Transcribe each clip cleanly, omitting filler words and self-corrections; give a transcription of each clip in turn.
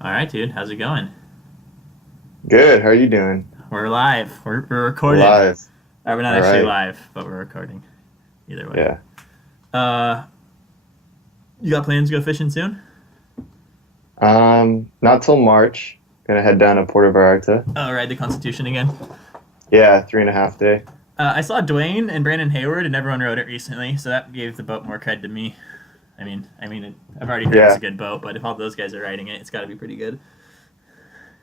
All right, dude. How's it going? Good. How are you doing? We're live. We're recording. Alive. We're not All actually right. live, but we're recording. Either way. Yeah. Uh, you got plans to go fishing soon? Not till March. Gonna head down to Puerto Vallarta. Oh, ride the Constitution again. Yeah, 3.5 day. I saw Dwayne and Brandon Hayward, and everyone rode it recently, so that gave the boat more cred to me. I've already heard it's a Yeah. good boat, but if all those guys are riding it, it's got to be pretty good.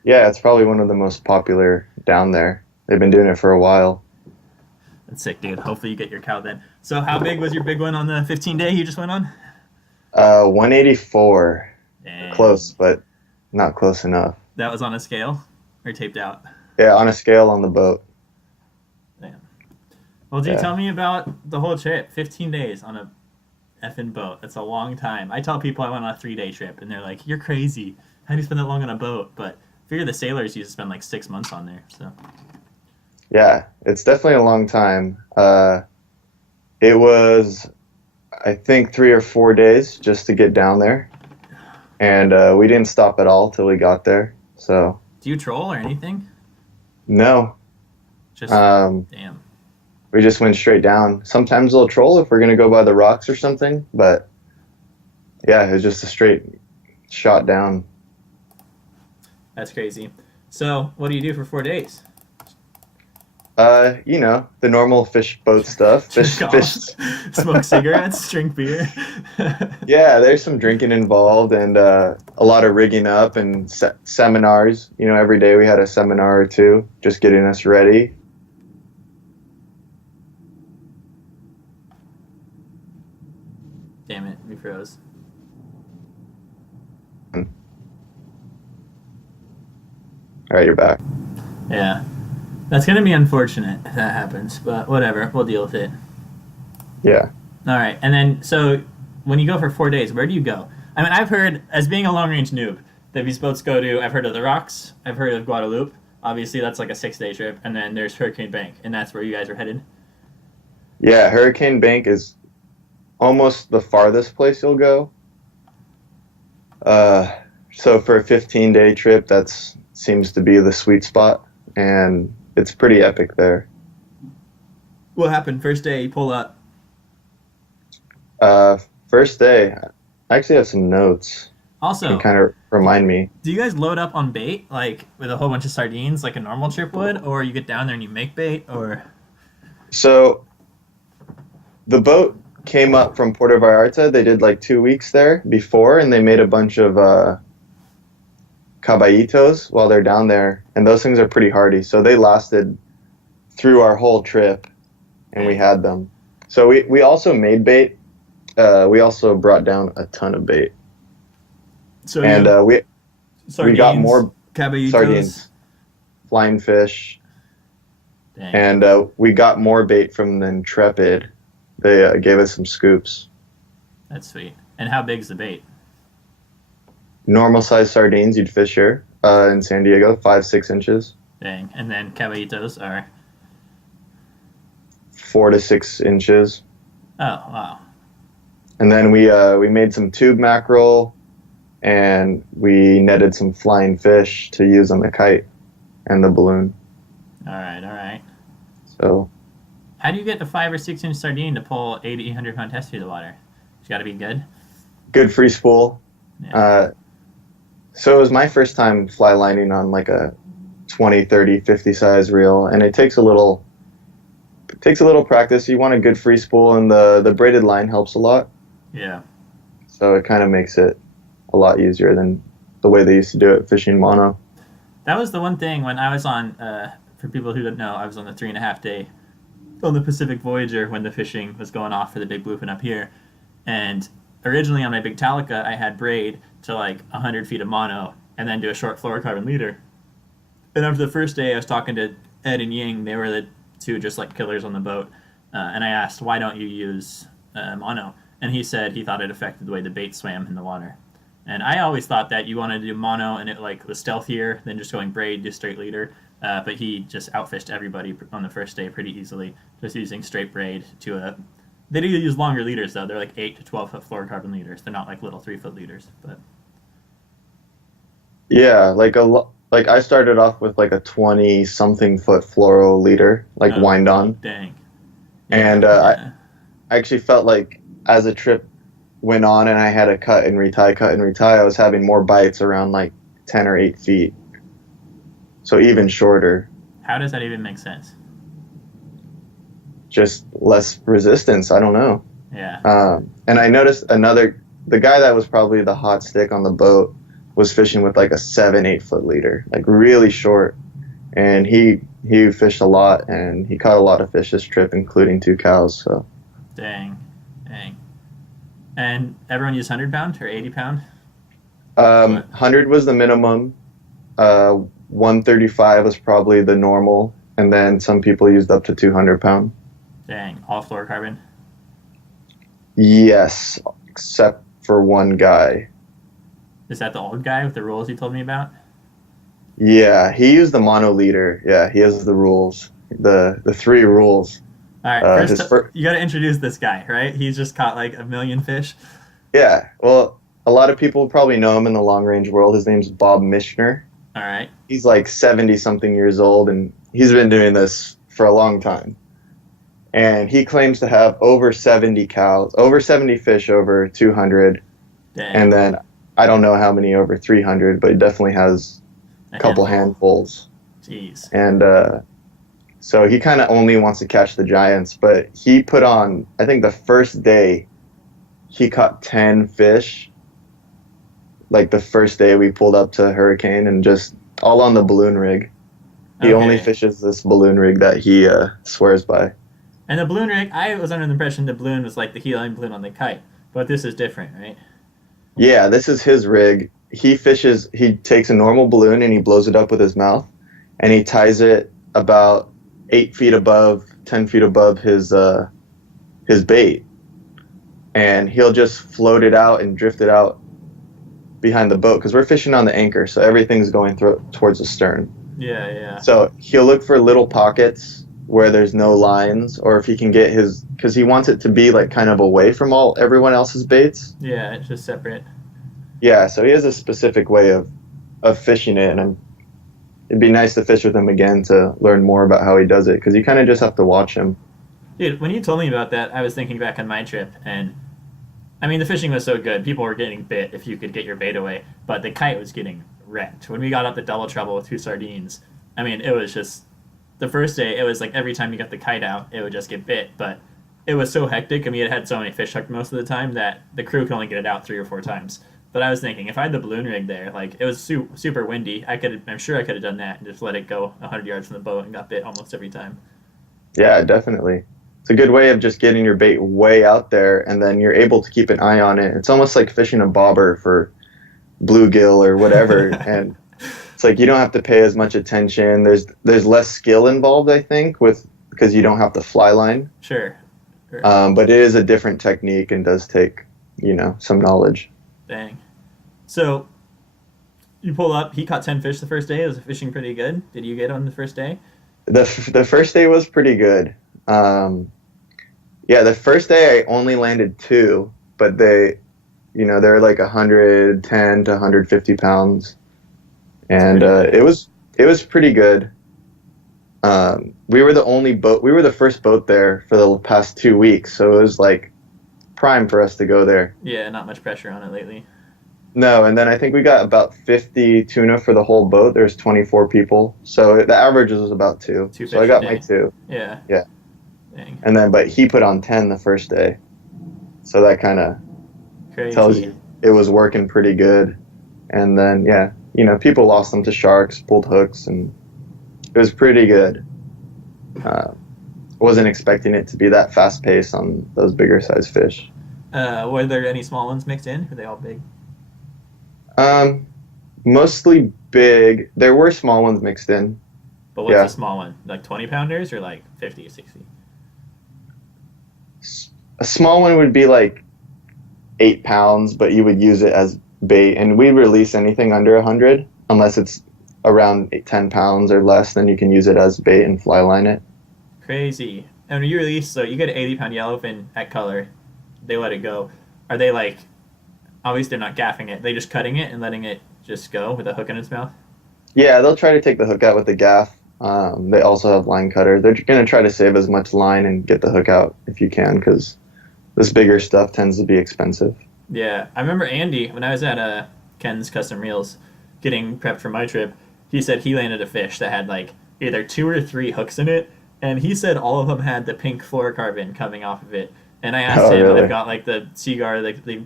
Yeah, it's probably one of the most popular down there. They've been doing it for a while. That's sick, dude. Hopefully you get your cow then. So how big was your big one on the 15-day you just went on? 184. Dang. Close, but not close enough. That was on a scale or taped out? Yeah, on a scale on the boat. Damn. Well, dude, Yeah. tell me about the whole trip. 15 days on a effing boat. That's a long time. I tell people I went on a 3-day trip, and they're like, "You're crazy. How do you spend that long on a boat?" But I figure the sailors used to spend like 6 months on there. So Yeah, it's definitely a long time. It was, I think, 3 or 4 days just to get down there. And we didn't stop at all till we got there. So, do you troll or anything? no. Just Um, damn. we just went straight down. Sometimes they'll troll if we're going to go by the rocks or something. But, yeah, it was just a straight shot down. That's crazy. So what do you do for 4 days? The normal fish boat stuff. Fish, Jerk fish. off, smoke cigarettes, drink beer. Yeah, there's some drinking involved and a lot of rigging up and seminars. Every day we had a seminar or two, just getting us ready. Damn it, we froze. All right, you're back. Yeah, that's gonna be unfortunate if that happens, but whatever, we'll deal with it. Yeah. All right, and then so when you go for 4 days, where do you go? I mean, I've heard as being a long range noob that these boats go to. I've heard of the Rocks. I've heard of Guadalupe. Obviously, that's like a 6-day trip, and then there's Hurricane Bank, and that's where you guys are headed. Yeah, Hurricane Bank is almost the farthest place you'll go. So for a 15-day trip, that seems to be the sweet spot, and it's pretty epic there. What happened first day? You pull up. First day, I actually have some notes. Also, Can kind of remind me. do you guys load up on bait like with a whole bunch of sardines like a normal trip would, or you get down there and you make bait, or So the boat came up from Puerto Vallarta. They did like 2 weeks there before, and they made a bunch of caballitos while they're down there, and those things are pretty hardy. So they lasted through our whole trip, and we had them. So we also made bait. We also brought down a ton of bait, so and you we got more caballitos. sardines, flying fish, Dang. and we got more bait from the Intrepid. They gave us some scoops. That's sweet. And how big's the bait? Normal size sardines you'd fish here in San Diego, 5-6 inches, Dang. And then caballitos are 4 to 6 inches. oh wow. And then we made some tube mackerel, and we netted some flying fish to use on the kite and the balloon. All right. So How do you get a 5 or 6 inch sardine to pull 800 pound test through the water? It's got to be good. good free spool. Yeah. So it was my first time fly lining on like a 20, 30, 50 size reel, and it takes a little practice. You want a good free spool, and the braided line helps a lot. Yeah. So it kind of makes it a lot easier than the way they used to do it fishing mono. That was the one thing when I was on. For people who don't know, I was on the 3.5 day on the Pacific Voyager when the fishing was going off for the big bluefin up here, and originally on my big Talica I had braid to like 100 feet of mono and then do a short fluorocarbon leader. And after the first day, I was talking to Ed and Ying. They were the two just like killers on the boat, and I asked, "Why don't you use mono?" And he said he thought it affected the way the bait swam in the water. And I always thought that you wanted to do mono and it like was stealthier than just going braid, do straight leader. But he just outfished everybody on the first day pretty easily, just using straight braid to a. They do use longer leaders though. They're like 8 to 12 foot fluorocarbon leaders. They're not like little 3 foot leaders. But Yeah, like I started off with like a 20 something foot fluoro leader, like Oh, wind on, dang. Yeah, and yeah. I actually felt like as the trip went on and I had a cut and retie, I was having more bites around like 10 or 8 feet, so even shorter, How does that even make sense? just less resistance. I don't know. Yeah. And I noticed the guy that was probably the hot stick on the boat was fishing with like a 7, 8 foot leader, like really short. And he fished a lot and he caught a lot of fish this trip, including 2 cows. So Dang. Dang. And everyone used 100 pound or 80 pound? What? 100 was the minimum. 135 was probably the normal, and then some people used up to 200 pound. Dang. All fluorocarbon? Yes, except for one guy. Is that the old guy with the rules you told me about? Yeah, he used the mono leader. Yeah, he has the rules, the 3 rules. All right. First, His first, you got to introduce this guy, right? He's just caught like a million fish. yeah. Well, a lot of people probably know him in the long range world. His name's Bob Mishner. All right. He's like 70 something years old, and he's been doing this for a long time. And he claims to have over 70 cows, over 70 fish over 200, Dang. and then I don't know how many over 300, but he definitely has a couple handfuls. Jeez. And so he kind of only wants to catch the giants, but he put on, I think the first day, he caught 10 fish. Like the first day we pulled up to Hurricane and just all on the balloon rig. He only fishes this balloon rig that he swears by. And the balloon rig, I was under the impression the balloon was like the helium balloon on the kite, but this is different, right? Yeah, this is his rig. He takes a normal balloon and he blows it up with his mouth, and he ties it about 8 feet above, 10 feet above his bait, and he'll just float it out and drift it out behind the boat because we're fishing on the anchor, so everything's going towards the stern. Yeah, yeah. So he'll look for little pockets where there's no lines, or if he can get because he wants it to be like kind of away from everyone else's baits. Yeah, it's just separate. Yeah, so he has a specific way of fishing it, and it'd be nice to fish with him again to learn more about how he does it, because you kind of just have to watch him. Dude, when you told me about that, I was thinking back on my trip, and I mean, the fishing was so good. People were getting bit if you could get your bait away, but the kite was getting wrecked. When we got up the double trouble with 2 sardines, I mean, it was just, the first day, it was like every time you got the kite out, it would just get bit, but it was so hectic. I mean, it had so many fish hooked most of the time that the crew could only get it out 3 or 4 times. But I was thinking, if I had the balloon rig there, like, it was super windy, I'm sure I could have done that and just let it go 100 yards from the boat and got bit almost every time. Yeah, definitely. It's a good way of just getting your bait way out there, and then you're able to keep an eye on it. It's almost like fishing a bobber for bluegill or whatever, and it's like you don't have to pay as much attention. There's less skill involved, I think, because you don't have the fly line. Sure. But it is a different technique and does take, some knowledge. Dang. So, you pull up, he caught 10 fish the first day. Was the fishing pretty good? Did you get on the first day? The first day was pretty good. Yeah, the first day I only landed 2, but they're like 110 to 150 pounds, and it was pretty good. We were the first boat there for the past 2 weeks, so it was like prime for us to go there. Yeah, not much pressure on it lately. No, and then I think we got about 50 tuna for the whole boat. There's 24 people, so the average was about 2. So I got my 2. Yeah. Yeah. Dang. And then, but he put on 10 the first day, so that kind of tells you it was working pretty good. And then, yeah, people lost them to sharks, pulled hooks, and it was pretty good. Wasn't expecting it to be that fast paced on those bigger size fish. Were there any small ones mixed in? Were they all big? Mostly big. There were small ones mixed in. But what's a small one? Like 20 pounders or like 50 or 60? A small one would be like 8 pounds, but you would use it as bait. And we release anything under 100, unless it's around 10 pounds or less, then you can use it as bait and fly line it. Crazy. And when you release, so you get an 80-pound yellowfin at color, they let it go. Are they like Obviously, they're not gaffing it. They just cutting it and letting it just go with a hook in its mouth. Yeah, they'll try to take the hook out with the gaff. They also have line cutter. They're going to try to save as much line and get the hook out if you can, because this bigger stuff tends to be expensive. Yeah, I remember Andy, when I was at Ken's Custom Reels getting prepped for my trip, he said he landed a fish that had like either 2 or 3 hooks in it, and he said all of them had the pink fluorocarbon coming off of it. And I asked him, really? I've got like the Seagar,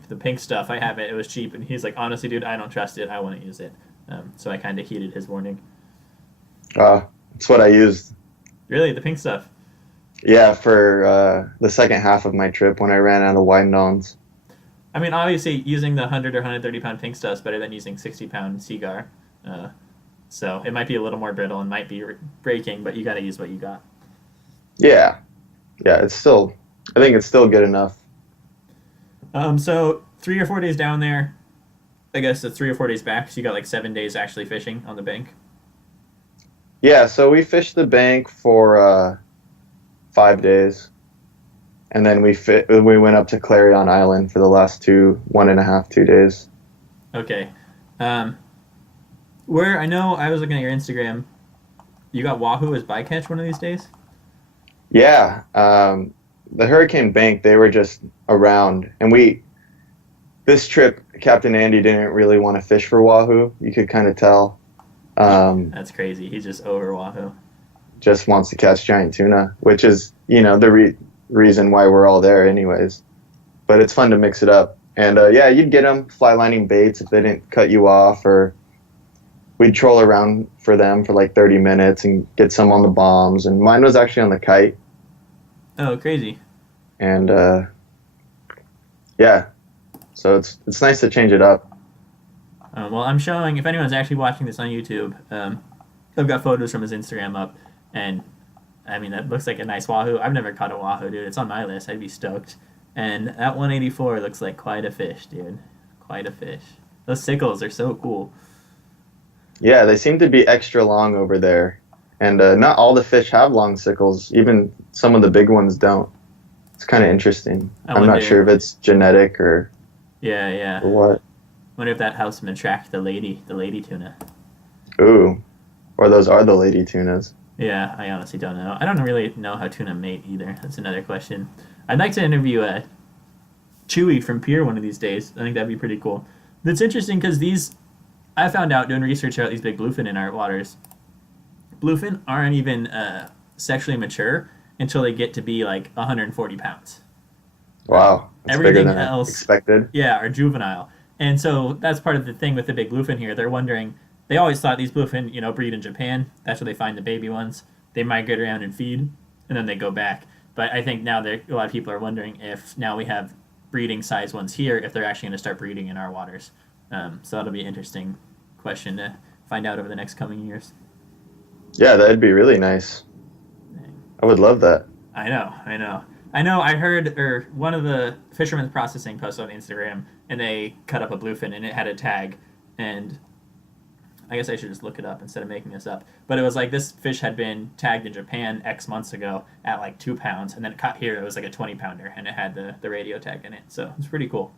the pink stuff, I have it, it was cheap, and he's like, honestly, dude, I don't trust it, I want to use it. So I kind of heeded his warning. That's what I used. Really, the pink stuff? Yeah, for the second half of my trip when I ran out of wine-dons. I mean, obviously, using the 100 or 130-pound pink stuff is better than using 60-pound Seagar. So it might be a little more brittle and might be breaking, but you got to use what you got. Yeah, it's still. I think it's still good enough. So 3 or 4 days down there. I guess it's 3 or 4 days back. So you got like 7 days actually fishing on the bank. Yeah, so we fished the bank for 5 days, and then we went up to Clarion Island for the last 2 days. Okay. Where I know I was looking at your Instagram, you got wahoo as bycatch one of these days? Yeah, the Hurricane Bank, they were just around, and this trip, Captain Andy didn't really want to fish for wahoo. You could kind of tell. That's crazy. He's just over wahoo. Just wants to catch giant tuna, which is, the reason why we're all there anyways. But it's fun to mix it up. And, you'd get them fly lining baits if they didn't cut you off, or we'd troll around for them for like 30 minutes and get some on the bombs. And mine was actually on the kite. Oh, crazy. And, so it's nice to change it up. Well, I'm showing, if anyone's actually watching this on YouTube, I've got photos from his Instagram up, and I mean, that looks like a nice wahoo. I've never caught a wahoo, dude. It's on my list. I'd be stoked. And that 184 looks like quite a fish, dude. Quite a fish. Those sickles are so cool. Yeah, they seem to be extra long over there. And not all the fish have long sickles. Even some of the big ones don't. It's kind of interesting. I'm not sure if it's genetic or yeah. Or what. I wonder if that helps him attract the lady tuna. Ooh. Or those are the lady tunas. Yeah, I honestly don't know. I don't really know how tuna mate either. That's another question. I'd like to interview Chewy from Pier one of these days. I think that'd be pretty cool. That's interesting because I found out doing research about these big bluefin in our waters. Bluefin aren't even sexually mature until they get to be like 140 pounds. Wow. That's Everything bigger than else, expected. Yeah, are juvenile. And so that's part of the thing with the big bluefin here. They're wondering, they always thought these bluefin, breed in Japan. That's where they find the baby ones. They migrate around and feed, and then they go back. But I think now a lot of people are wondering if now we have breeding size ones here, if they're actually going to start breeding in our waters. So that'll be an interesting question to find out over the next coming years. Yeah, that'd be really nice. I would love that. I know. I heard, or one of the Fisherman's Processing posted on Instagram, and they cut up a bluefin, and it had a tag, and I guess I should just look it up instead of making this up. But it was like this fish had been tagged in Japan X months ago at like 2 pounds, and then it caught here, it was like a 20-pounder, and it had the radio tag in it. So it's pretty cool.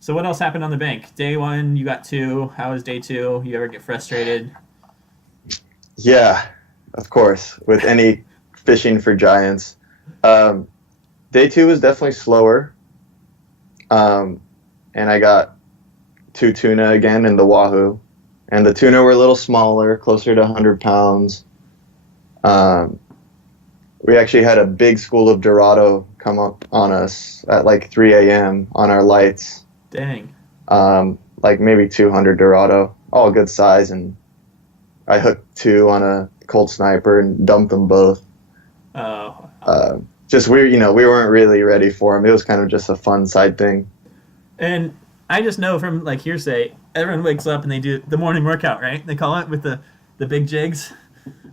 So what else happened on the bank? Day 1, you got 2. How was day 2? You ever get frustrated? Yeah, of course. With any fishing for giants. Day 2 was definitely slower. And I got 2 tuna again and the wahoo. And the tuna were a little smaller, closer to 100 pounds. We actually had a big school of Dorado come up on us at like 3 a.m. on our lights. Dang. Like maybe 200 Dorado, all good size, and I hooked 2 on a Colt Sniper and dumped them both. Oh. Just we weren't really ready for them. It was kind of just a fun side thing. And I just know from like hearsay, everyone wakes up and they do the morning workout, right? They call it with the big jigs.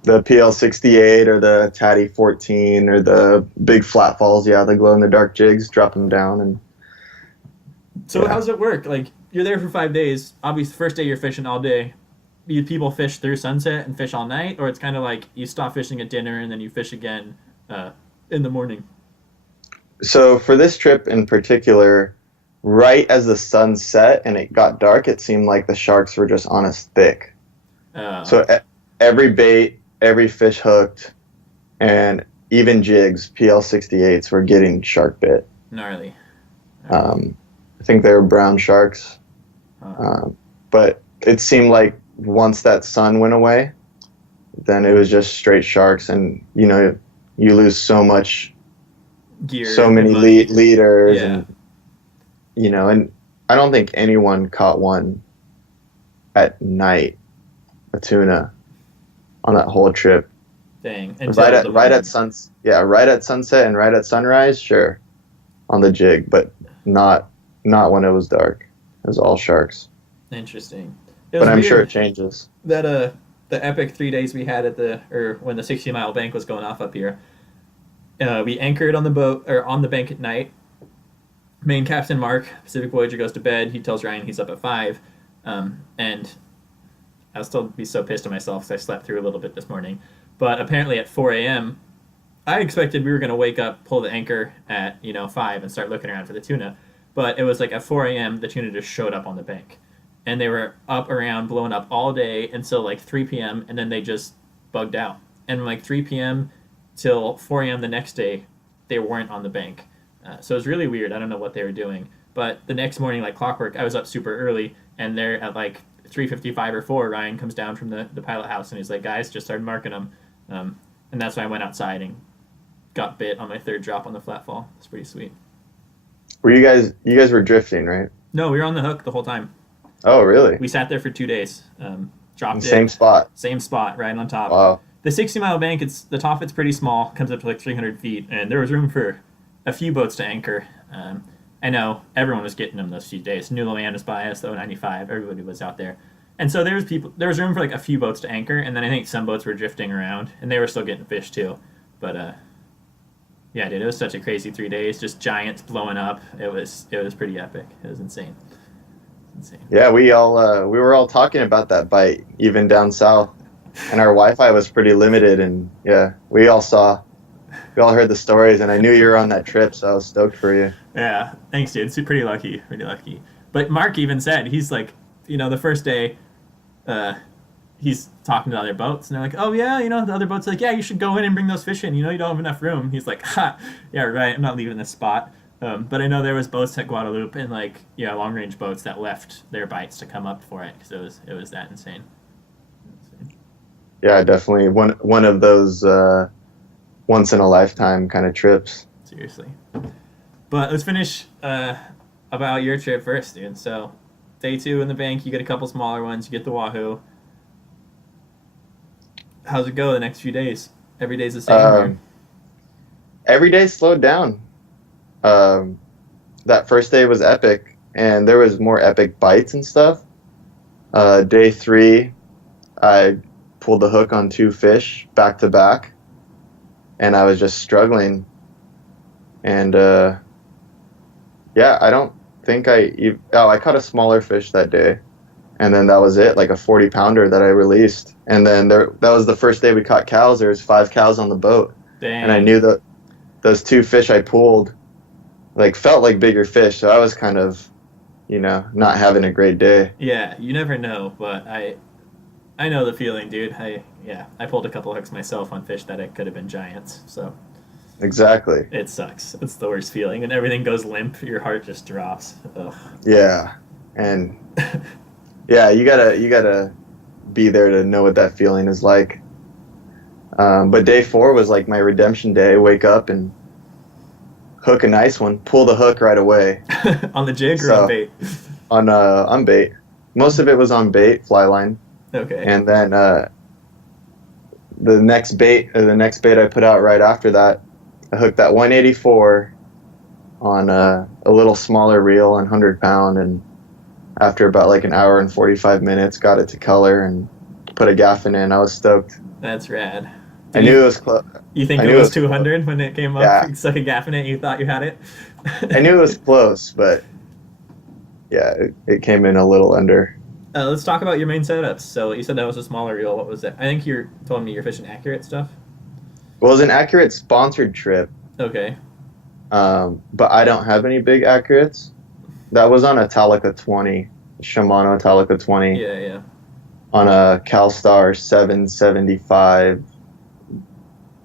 The PL68 or the Tatty 14 or the big flat falls, the glow in the dark jigs, drop them down and. So how does it work? Like, you're there for 5 days. Obviously, first day you're fishing all day. You people fish through sunset and fish all night? Or it's kind of like you stop fishing at dinner and then you fish again in the morning? So for this trip in particular, right as the sun set and it got dark, it seemed like the sharks were just on us thick. So every bait, every fish hooked, and even jigs, PL68s, were getting shark bit. Gnarly. I think they were brown sharks. But it seemed like once that sun went away, then it was just straight sharks, and you lose so much gear, so many leaders, and and I don't think anyone caught one at night, a tuna, on that whole trip. Dang. Right at sunset and right at sunrise, sure, on the jig, but not when it was dark. It was all sharks. Interesting. But I'm sure it changes. That the epic 3 days we had when the 60-mile bank was going off up here. We anchored on the boat or on the bank at night. Main Captain Mark, Pacific Voyager, goes to bed. He tells Ryan he's up at 5, and I'll still be so pissed at myself because I slept through a little bit this morning. But apparently at 4 a.m., I expected we were going to wake up, pull the anchor at 5, and start looking around for the tuna. But it was like at 4 a.m. the tuna just showed up on the bank. And they were up around, blowing up all day until like 3 p.m. and then they just bugged out. And from like 3 p.m. till 4 a.m. the next day, they weren't on the bank. So it was really weird. I don't know what they were doing. But the next morning, like clockwork, I was up super early, and they're at like 3:55 or 4. Ryan comes down from the pilot house, and he's like, guys, just started marking them. And that's when I went outside and got bit on my third drop on the flat fall. It's pretty sweet. Were you guys were drifting, right? No, we were on the hook the whole time. Oh, really? We sat there for 2 days. Dropped it. Same spot, right on top. Wow. The 60-mile bank, the top of it's pretty small, comes up to like 300 feet, and there was room for a few boats to anchor. I know everyone was getting them those few days. New Loan was by us, the 095, everybody was out there. And so there was room for like a few boats to anchor, and then I think some boats were drifting around, and they were still getting fish too. But yeah, dude, it was such a crazy 3 days, just giants blowing up. It was pretty epic. It was insane. Yeah, we were all talking about that bite even down south, and our Wi-Fi was pretty limited, and yeah, we all heard the stories, and I knew you were on that trip, so I was stoked for you. Yeah, thanks, dude. It's pretty lucky. But Mark even said, he's like, the first day, he's talking to other boats, and they're like, oh yeah, the other boat's like, yeah, you should go in and bring those fish in. You don't have enough room. He's like, ha, yeah, right. I'm not leaving this spot. But I know there was boats at Guadalupe and long range boats that left their bites to come up for it because it was that insane. Yeah, definitely one of those once in a lifetime kind of trips. Seriously. But let's finish about your trip first, dude. So day 2 in the bank, you get a couple smaller ones, you get the wahoo. How's it go the next few days? Every day's the same? Every day slowed down. That first day was epic, and there was more epic bites and stuff. Day 3, I pulled the hook on 2 fish back to back, and I was just struggling. And yeah, I don't think I caught a smaller fish that day, and then that was it, like a 40-pounder that I released. And then that was the first day we caught cows. There was 5 cows on the boat. Dang. And I knew that those 2 fish I pulled felt like bigger fish, so I was kind of, not having a great day. Yeah, you never know, but I know the feeling, dude. I pulled a couple hooks myself on fish that it could have been giants, so. Exactly. It sucks. It's the worst feeling, and everything goes limp. Your heart just drops. Ugh. Yeah, and yeah, you gotta be there to know what that feeling is like. But day 4 was like my redemption day. Wake up and hook a nice one, pull the hook right away. On the jig or on bait? On bait. Most of it was on bait, fly line. Okay. And then the next bait I put out right after that, I hooked that 184 on a little smaller reel on 100-pound, and after about like an hour and 45 minutes, got it to color and put a gaffin in. I was stoked. That's rad. I knew it was close. You think it was 200 when it came up? Yeah. You stuck a gaffin in it, you thought you had it? I knew it was close, but yeah, it came in a little under. Let's talk about your main setups. So you said that was a smaller reel. What was it? I think you told me you're fishing Accurate stuff. Well, it was an Accurate sponsored trip. Okay. but I don't have any big accurates. That was on a Talica 20, Shimano Talica 20. Yeah. On a CalStar 775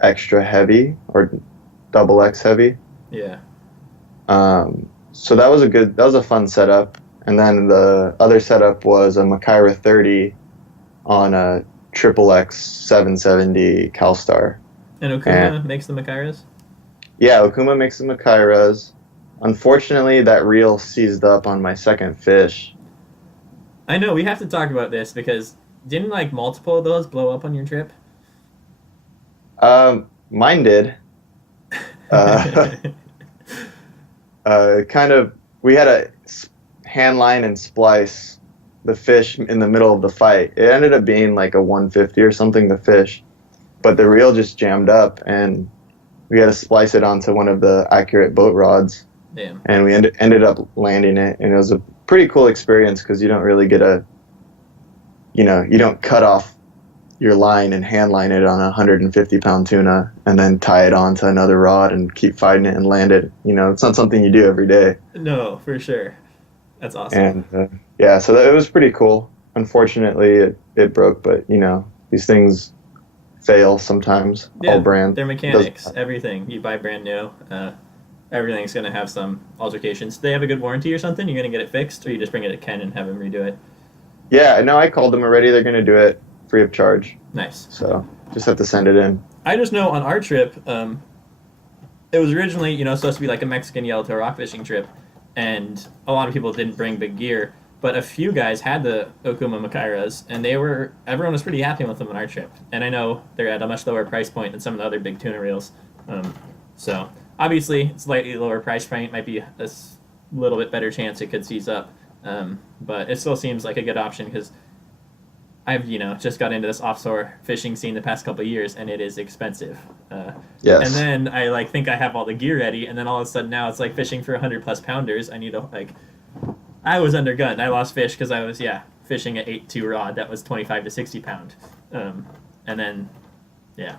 extra heavy or double X heavy. Yeah. So that was a fun setup. And then the other setup was a Makaira 30 on a triple X 770 CalStar. And Okuma makes the Makairas? Yeah, Okuma makes the Makairas. Unfortunately, that reel seized up on my second fish. I know, we have to talk about this because didn't like multiple of those blow up on your trip? Mine did. We had a hand line and splice the fish in the middle of the fight. It ended up being like a 150 or something, the fish, but the reel just jammed up and we had to splice it onto one of the accurate boat rods. Damn. And we ended up landing it, and it was a pretty cool experience because you don't really get you don't cut off your line and hand line it on a 150-pound tuna and then tie it onto another rod and keep fighting it and land it. It's not something you do every day. No, for sure. That's awesome. And so it was pretty cool. Unfortunately, it broke, but these things fail sometimes. Yeah, all brands. They're mechanics. Everything you buy brand new, everything's gonna have some altercations. Do they have a good warranty or something? You're gonna get it fixed, or you just bring it to Ken and have him redo it? Yeah, no, I called them already. They're gonna do it free of charge. Nice. So just have to send it in. I just know on our trip, it was originally supposed to be like a Mexican yellowtail rock fishing trip, and a lot of people didn't bring big gear, but a few guys had the Okuma Makairas, and everyone was pretty happy with them on our trip. And I know they're at a much lower price point than some of the other big tuna reels. So obviously, slightly lower price point might be a little bit better chance it could seize up, but it still seems like a good option because I've just got into this offshore fishing scene the past couple of years, and it is expensive. Yes. And then I think I have all the gear ready, and then all of a sudden now it's like fishing for 100+ pounders. I need to I was undergunned. I lost fish because I was fishing at 8.2 rod that was 25 to 60 pound, and then the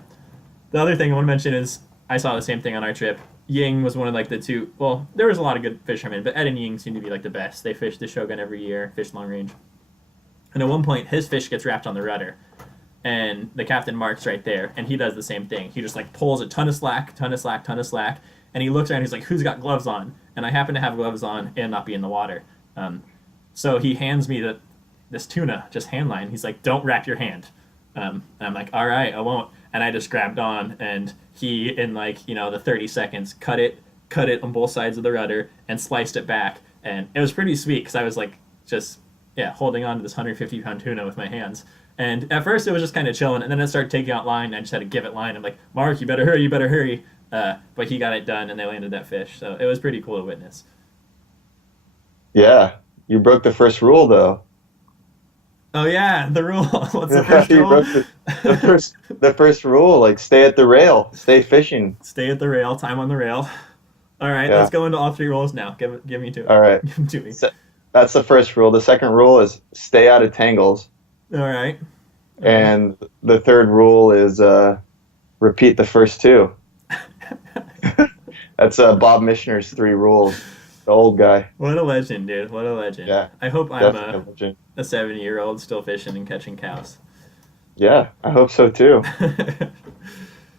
other thing I want to mention is I saw the same thing on our trip. Ying was one of the two. Well, there was a lot of good fishermen, but Ed and Ying seem to be the best. They fish the Shogun every year, fish long range. And at one point, his fish gets wrapped on the rudder, and the captain marks right there, and he does the same thing. He just pulls a ton of slack, and he looks around. He's like, "Who's got gloves on?" And I happen to have gloves on and not be in the water. So he hands me this tuna, just hand line. He's like, "Don't wrap your hand." And I'm like, "All right, I won't." And I just grabbed on, and he in the 30 seconds cut it on both sides of the rudder and sliced it back, and it was pretty sweet because I was holding on to this 150-pound tuna with my hands. And at first it was just kind of chilling, and then it started taking out line, and I just had to give it line. I'm like, "Mark, you better hurry. But he got it done, and they landed that fish. So it was pretty cool to witness. Yeah, you broke the first rule, though. Oh, yeah, the rule. What's the first rule? the first rule, stay at the rail, stay fishing. Stay at the rail, time on the rail. All right, Let's go into all three rules now. Give me two. All right. Give them to me. That's the first rule. The second rule is stay out of tangles. All right. And the third rule is repeat the first two. That's Bob Michener's 3 rules. The old guy. What a legend, dude. What a legend. Yeah. I hope I'm a 70-year-old still fishing and catching cows. Yeah, I hope so too.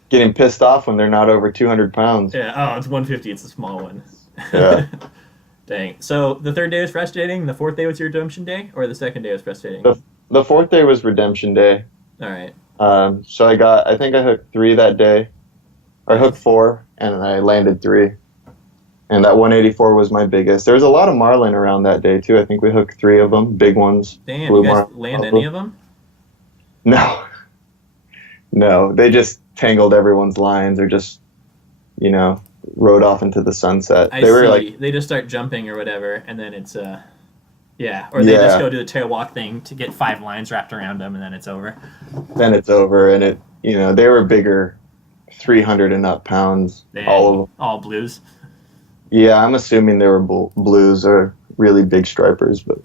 Getting pissed off when they're not over 200 pounds. Yeah, it's 150. It's a small one. Yeah. Dang. So the third day was frustrating. The fourth day was your redemption day, or the second day was frustrating? The fourth day was redemption day. All right. So I think I hooked 3 that day. Or I hooked 4, and I landed 3. And that 184 was my biggest. There was a lot of marlin around that day, too. I think we hooked 3 of them, big ones. Damn, you guys land any of them? No. No, they just tangled everyone's lines or just, rode off into the sunset. They just start jumping or whatever, and then it's, or they just go do the tail walk thing to get 5 lines wrapped around them, and then it's over. Then it's over, and they were bigger, 300 and up pounds, all of them. All blues. Yeah, I'm assuming they were blues or really big stripers, but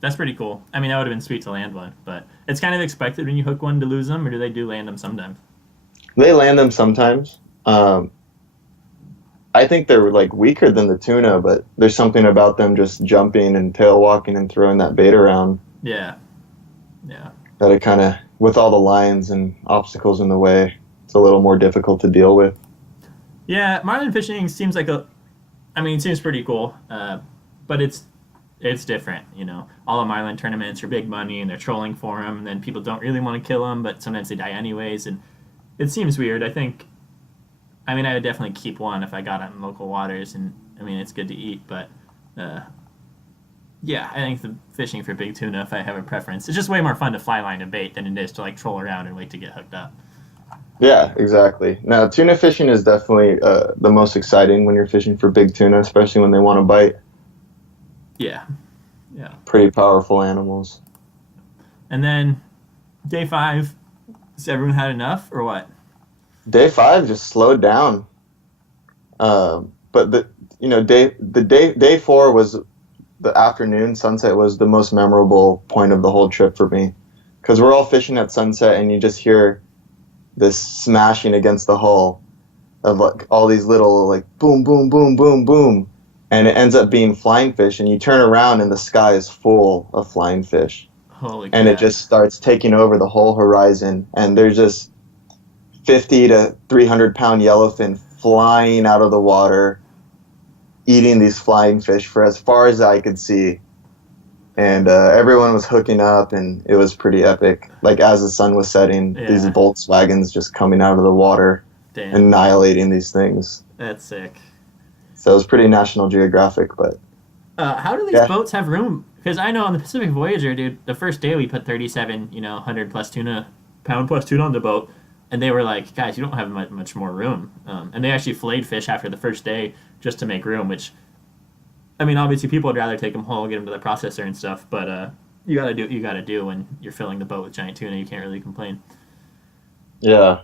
that's pretty cool. I mean, that would have been sweet to land one, but it's kind of expected when you hook one to lose them, or do they land them sometimes? They land them sometimes. I think they're like weaker than the tuna, but there's something about them just jumping and tail walking and throwing that bait around. Yeah. That it kind of, with all the lines and obstacles in the way, it's a little more difficult to deal with. Yeah, marlin fishing seems like it seems pretty cool, but it's different, All the marlin tournaments are big money, and they're trolling for them, and then people don't really want to kill them, but sometimes they die anyways, and it seems weird. I would definitely keep one if I got it in local waters, and, it's good to eat, but, yeah, I think the fishing for big tuna, if I have a preference, it's just way more fun to fly line a bait than it is to, troll around and wait to get hooked up. Yeah, exactly. Now, tuna fishing is definitely the most exciting when you're fishing for big tuna, especially when they want to bite. Yeah. Pretty powerful animals. And then, day 5, has everyone had enough, or what? Day 5 just slowed down. But day 4 was the afternoon. Sunset was the most memorable point of the whole trip for me, because we're all fishing at sunset, and you just hear this smashing against the hull of all these little boom, boom, boom, boom, boom, and it ends up being flying fish, and you turn around and the sky is full of flying fish. Holy and crap. It just starts taking over the whole horizon, and there's just 50 to 300 pound yellowfin flying out of the water, eating these flying fish for as far as I could see. And everyone was hooking up, and it was pretty epic. As the sun was setting, these Volkswagens just coming out of the water, annihilating these things. That's sick. So it was pretty National Geographic, but... how do these boats have room? Because I know on the Pacific Voyager, dude, the first day we put 37, 100 plus pound plus tuna on the boat, and they were like, guys, you don't have much more room. And they actually filleted fish after the first day just to make room, which... obviously people would rather take them whole, get them to the processor and stuff, but you gotta do what you gotta do when you're filling the boat with giant tuna. You can't really complain. Yeah.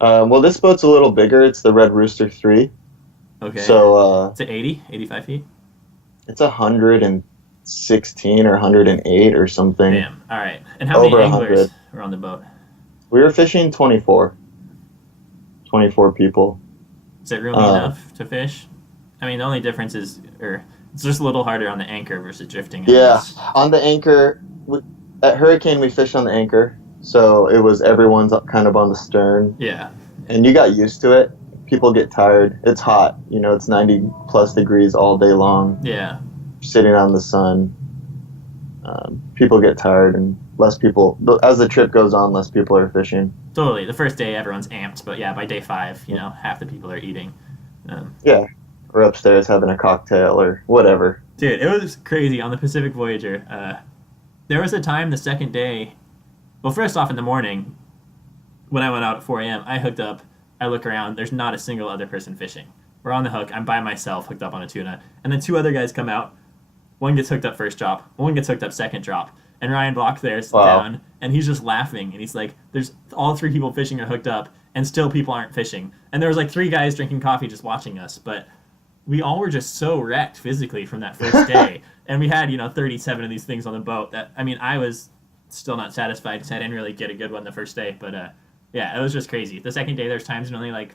Well, this boat's a little bigger. It's the Red Rooster 3. Okay. So, it's at 85 feet? It's 116 or 108 or something. Damn. All right. And how many anglers were on the boat? We were fishing 24 people. Is it roomy enough to fish? The only difference is... It's just a little harder on the anchor versus drifting. Yeah, on the anchor, at Hurricane we fished on the anchor, so it was everyone's kind of on the stern. Yeah. And you got used to it. People get tired. It's hot. It's 90 plus degrees all day long. Yeah. Sitting out in the sun. People get tired, and less people, as the trip goes on, less people are fishing. Totally. The first day everyone's amped, but yeah, by day 5, half the people are eating. Yeah. Or upstairs having a cocktail or whatever. Dude, it was crazy on the Pacific Voyager. There was a time the second day... Well, first off, in the morning, when I went out at 4 a.m., I hooked up. I look around. There's not a single other person fishing. We're on the hook. I'm by myself, hooked up on a tuna. And then 2 other guys come out. One gets hooked up first drop. One gets hooked up second drop. And Ryan Block there's down, and he's just laughing. And he's like, there's all 3 people fishing are hooked up, and still people aren't fishing. And there was 3 guys drinking coffee just watching us. But... we all were just so wrecked physically from that first day. And we had, 37 of these things on the boat that, I was still not satisfied because I didn't really get a good one the first day. But, yeah, it was just crazy. The second day, there's times when only,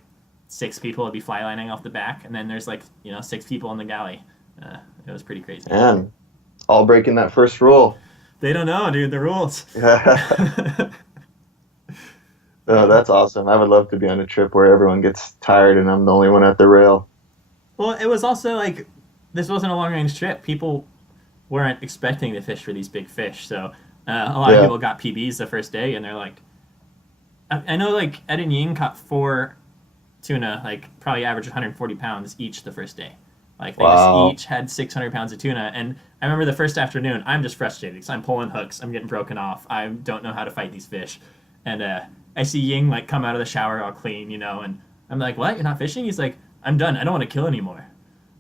6 people would be fly lining off the back. And then there's, 6 people in the galley. It was pretty crazy. Man, all breaking that first rule. They don't know, dude, the rules. Yeah. Oh, that's awesome. I would love to be on a trip where everyone gets tired and I'm the only one at the rail. Well, it was also this wasn't a long-range trip. People weren't expecting to fish for these big fish, so a lot of people got PBs the first day, and they're like... I know, Ed and Ying caught 4 tuna, probably average 140 pounds each the first day. They just each had 600 pounds of tuna, and I remember the first afternoon, I'm just frustrated, because I'm pulling hooks, I'm getting broken off, I don't know how to fight these fish, and I see Ying, come out of the shower all clean, and I'm like, what, you're not fishing? He's like, I'm done. I don't want to kill anymore.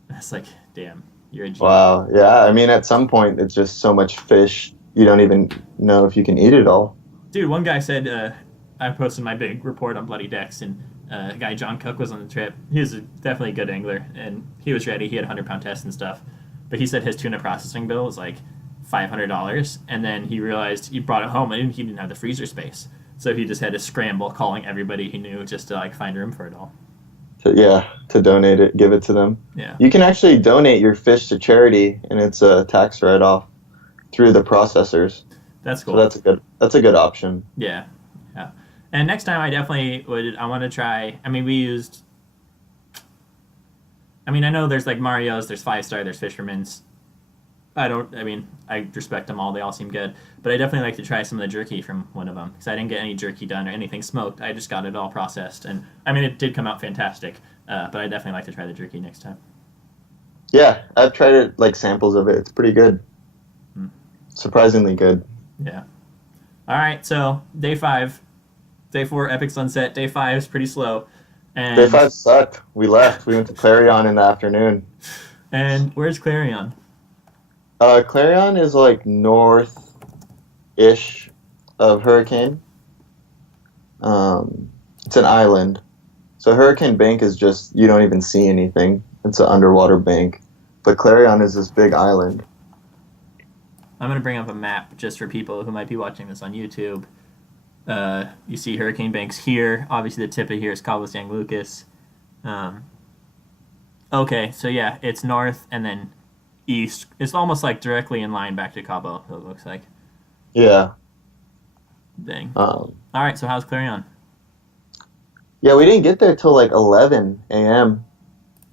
It's like, damn, you're a genius. Wow. Yeah. At some point, it's just so much fish, you don't even know if you can eat it all. Dude, one guy said, I posted my big report on Bloody Decks, and a guy, John Cook, was on the trip. He was definitely a good angler, and he was ready. He had 100-pound tests and stuff. But he said his tuna processing bill was $500, and then he realized he brought it home, and he didn't have the freezer space. So he just had to scramble, calling everybody he knew just to find room for it all. to donate it, give it to them. Yeah. You can actually donate your fish to charity, and it's a tax write-off through the processors. That's cool. So that's a good option. Yeah. Yeah. And next time I want to try, I know there's like Mario's, there's 5-star, there's Fisherman's. I respect them all. They all seem good. But I definitely like to try some of the jerky from one of them. Because I didn't get any jerky done or anything smoked. I just got it all processed. And, it did come out fantastic. But I definitely like to try the jerky next time. Yeah, I've tried it, like samples of it. It's pretty good. Surprisingly good. Yeah. All right, so day 5. Day 4, epic sunset. Day 5 is pretty slow. And Day 5 sucked. We left. We went to Clarion in the afternoon. And where's Clarion? Clarion is like north-ish of Hurricane. It's an island. So Hurricane Bank is just, you don't even see anything. It's an underwater bank. But Clarion is this big island. I'm going to bring up a map just for people who might be watching this on YouTube. You see Hurricane Bank's here. Obviously the tip of here is Cabo San Lucas. Okay, so yeah, it's north and then east. It's almost like directly in line back to Cabo, it looks like. Yeah. Dang. All right, so how's Clarion? Yeah, we didn't get there till like 11 a.m.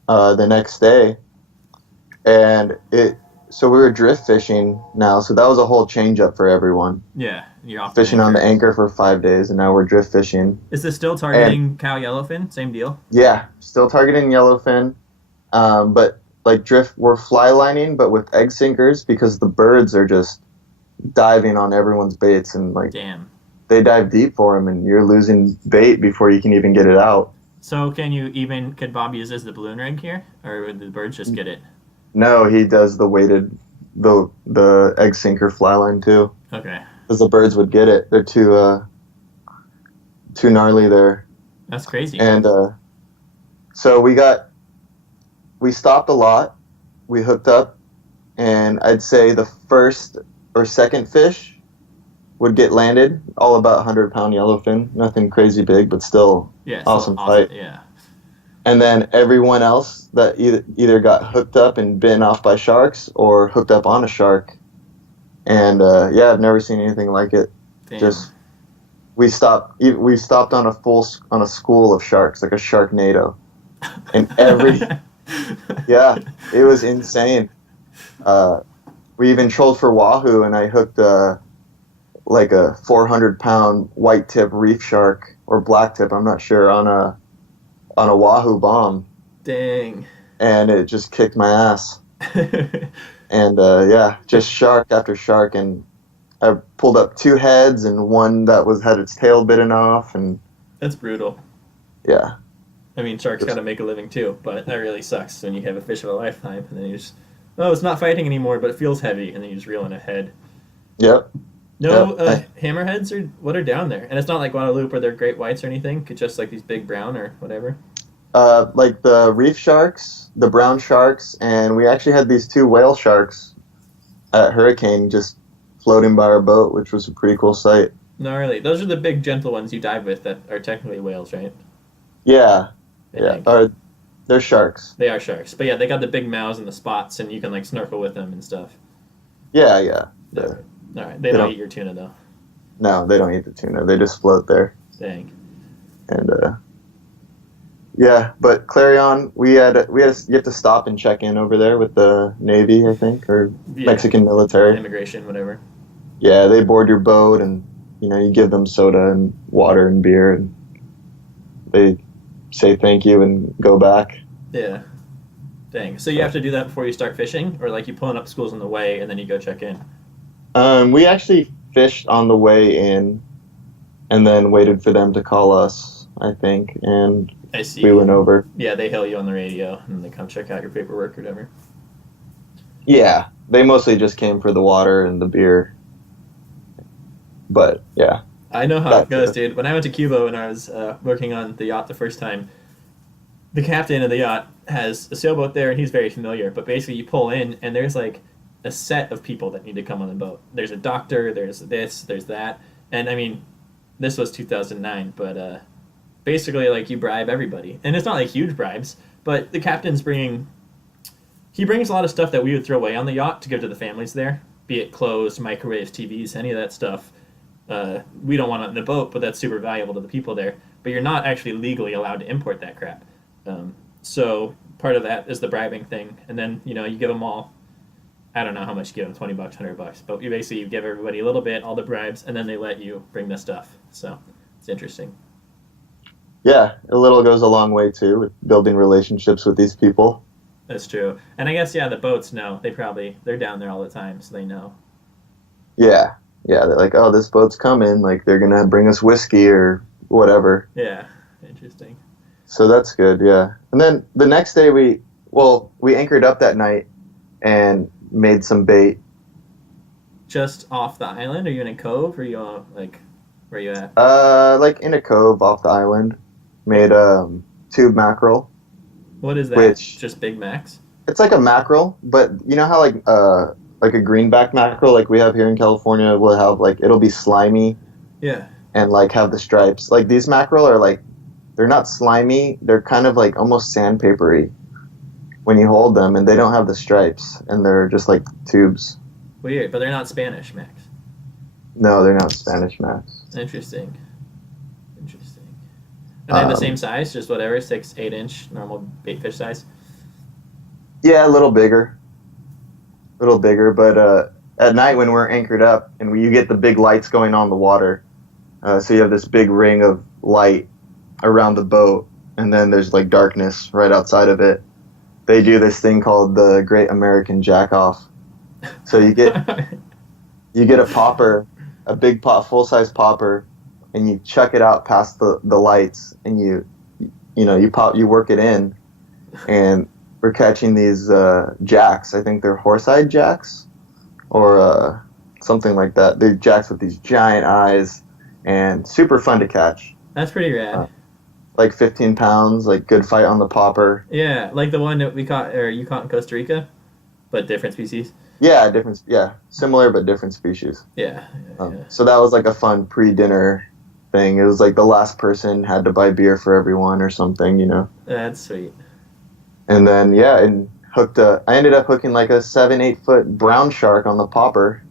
The next day. And so we were drift fishing now, so that was a whole change up for everyone. Yeah, you're off fishing on the anchor for 5 days, and now we're drift fishing. Is this still targeting cow yellowfin? Same deal? Yeah, still targeting yellowfin, but like we're fly lining, but with egg sinkers because the birds are just diving on everyone's baits and like damn, they dive deep for them, and you're losing bait before you can even get it out. So could Bob use this as the balloon rig here, or would the birds just get it? No, he does the weighted, the egg sinker fly line too. Okay. Because the birds would get it. They're too gnarly there. That's crazy. And so we stopped a lot. We hooked up, and I'd say the first or second fish would get landed. All about 100-pound yellowfin. Nothing crazy big, but still awesome fight. Yeah. And then everyone else that either got hooked up and bitten off by sharks or hooked up on a shark. And I've never seen anything like it. Damn. Just we stopped on a school of sharks, like a sharknado, and it was insane. We even trolled for wahoo, and I hooked like a 400-pound white tip reef shark or black tip, I'm not sure, on a wahoo bomb. Dang. And it just kicked my ass. And just shark after shark, and I pulled up 2 heads and one that had its tail bitten off, and that's brutal. Yeah. Sharks gotta make a living too, but that really sucks when you have a fish of a lifetime and then you just, it's not fighting anymore, but it feels heavy, and then you just reel in a head. Yep. No hammerheads or what are down there? And it's not like Guadalupe or they're great whites or anything. It's just like these big brown or whatever. Like the reef sharks, the brown sharks, and we actually had these 2 whale sharks at Hurricane just floating by our boat, which was a pretty cool sight. Gnarly. Those are the big gentle ones you dive with that are technically whales, right? Yeah. They're sharks. They are sharks. But yeah, they got the big mouths and the spots, and you can like snorkel with them and stuff. Yeah. All right. They don't eat your tuna though. No, they don't eat the tuna. They just float there. Dang. And but Clarion, you have to stop and check in over there with the Navy, I think, or Mexican military. Immigration, whatever. Yeah, they board your boat, and you give them soda and water and beer, and they say thank you and go back. Yeah. Dang. So you have to do that before you start fishing, or like you pulling up schools on the way and then you go check in? We actually fished on the way in, and then waited for them to call us, I think, and I see. We went over. Yeah, they hail you on the radio, and they come check out your paperwork or whatever. Yeah, they mostly just came for the water and the beer. But, yeah. I know how it goes, dude. When I went to Cuba when I was working on the yacht the first time, the captain of the yacht has a sailboat there, and he's very familiar. But basically, you pull in, and there's like a set of people that need to come on the boat. There's a doctor, there's this, there's that. And, this was 2009, but basically like you bribe everybody, and it's not like huge bribes, but the captain's he brings a lot of stuff that we would throw away on the yacht to give to the families there, be it clothes, microwaves, TVs, any of that stuff. We don't want it in the boat, but that's super valuable to the people there. But you're not actually legally allowed to import that crap. So part of that is the bribing thing, and then you give them all. I don't know how much you give them, $20, $100, but you give everybody a little bit, all the bribes, and then they let you bring the stuff. So it's interesting. Yeah, a little goes a long way too with building relationships with these people. That's true. And I guess, the boats know. They're down there all the time, so they know. Yeah. Yeah, they're like, oh, this boat's coming. Like, they're going to bring us whiskey or whatever. Yeah, interesting. So that's good, yeah. And then the next day we anchored up that night and made some bait. Just off the island? Are you in a cove? Or are you, where are you at? Like in a cove off the island. Made tube mackerel. What is that? Just Big Macs? It's like a mackerel, but you know how like a greenback mackerel like we have here in California will have it'll be slimy. Yeah. And have the stripes. Like these mackerel are they're not slimy, they're kind of almost sandpapery when you hold them, and they don't have the stripes, and they're just like tubes. Weird, but they're not Spanish Macs. No, they're not Spanish Macs. Interesting. Are they the same size? Just whatever, 6-8 inch normal bait fish size? Yeah, a little bigger. But at night when we're anchored up and you get the big lights going on the water, so you have this big ring of light around the boat, and then there's darkness right outside of it. They do this thing called the Great American Jack-Off. So you get a popper, a big full-size popper, and you chuck it out past the lights, and you work it in, and we're catching these jacks. I think they're horse-eyed jacks, or something like that. They're jacks with these giant eyes, and super fun to catch. That's pretty rad. 15 pounds, good fight on the popper. Yeah, like the one that you caught in Costa Rica, but different species. Yeah, similar but different species. Yeah. So that was a fun pre-dinner thing. It was the last person had to buy beer for everyone or something, That's sweet. And then I ended up hooking a 7-8 foot brown shark on the popper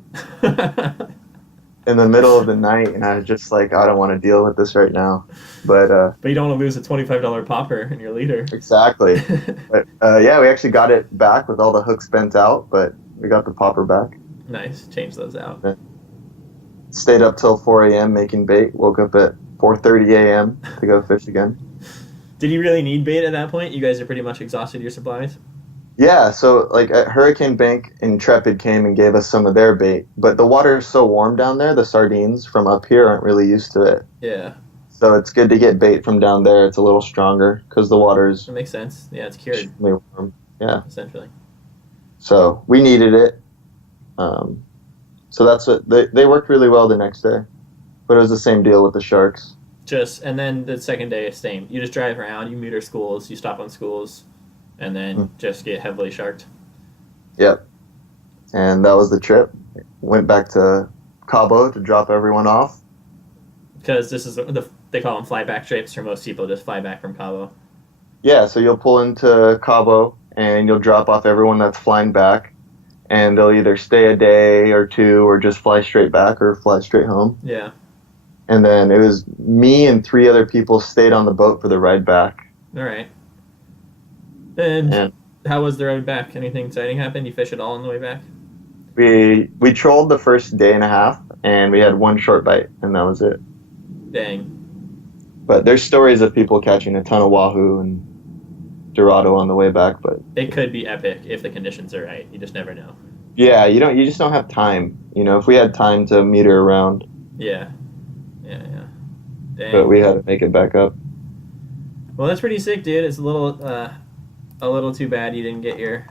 in the middle of the night, and I was just I don't want to deal with this right now. But you don't want to lose a $25 popper in your leader. Exactly. But we actually got it back with all the hooks bent out, but we got the popper back. Nice. Change those out. Stayed up till 4 a.m. making bait. Woke up at 4:30 a.m. to go fish again. Did you really need bait at that point? You guys are pretty much exhausted your supplies? Yeah, so at Hurricane Bank, Intrepid came and gave us some of their bait. But the water is so warm down there, the sardines from up here aren't really used to it. Yeah. So it's good to get bait from down there. It's a little stronger because the water's... That makes sense. Yeah, it's cured. Really warm. Yeah. Essentially. So we needed it. So that's what... They worked really well the next day. But it was the same deal with the sharks. And then the second day, same. You just drive around, you meter schools, you stop on schools, and then just get heavily sharked. Yep. And that was the trip. Went back to Cabo to drop everyone off. Because this is they call them flyback trips, or most people just fly back from Cabo. Yeah, so you'll pull into Cabo and you'll drop off everyone that's flying back, and they'll either stay a day or two or just fly straight back or fly straight home. Yeah. And then it was me and 3 other people stayed on the boat for the ride back. All right. And how was the ride back? Anything exciting happen? You fish at all on the way back? We trolled the first day and a half, and we had 1 short bite, and that was it. Dang. But there's stories of people catching a ton of wahoo and dorado on the way back, but it could be epic if the conditions are right. You just never know. Yeah, you just don't have time. If we had time to meter around. Yeah. Dang. But we had to make it back up. Well, that's pretty sick, dude. It's a little too bad you didn't get your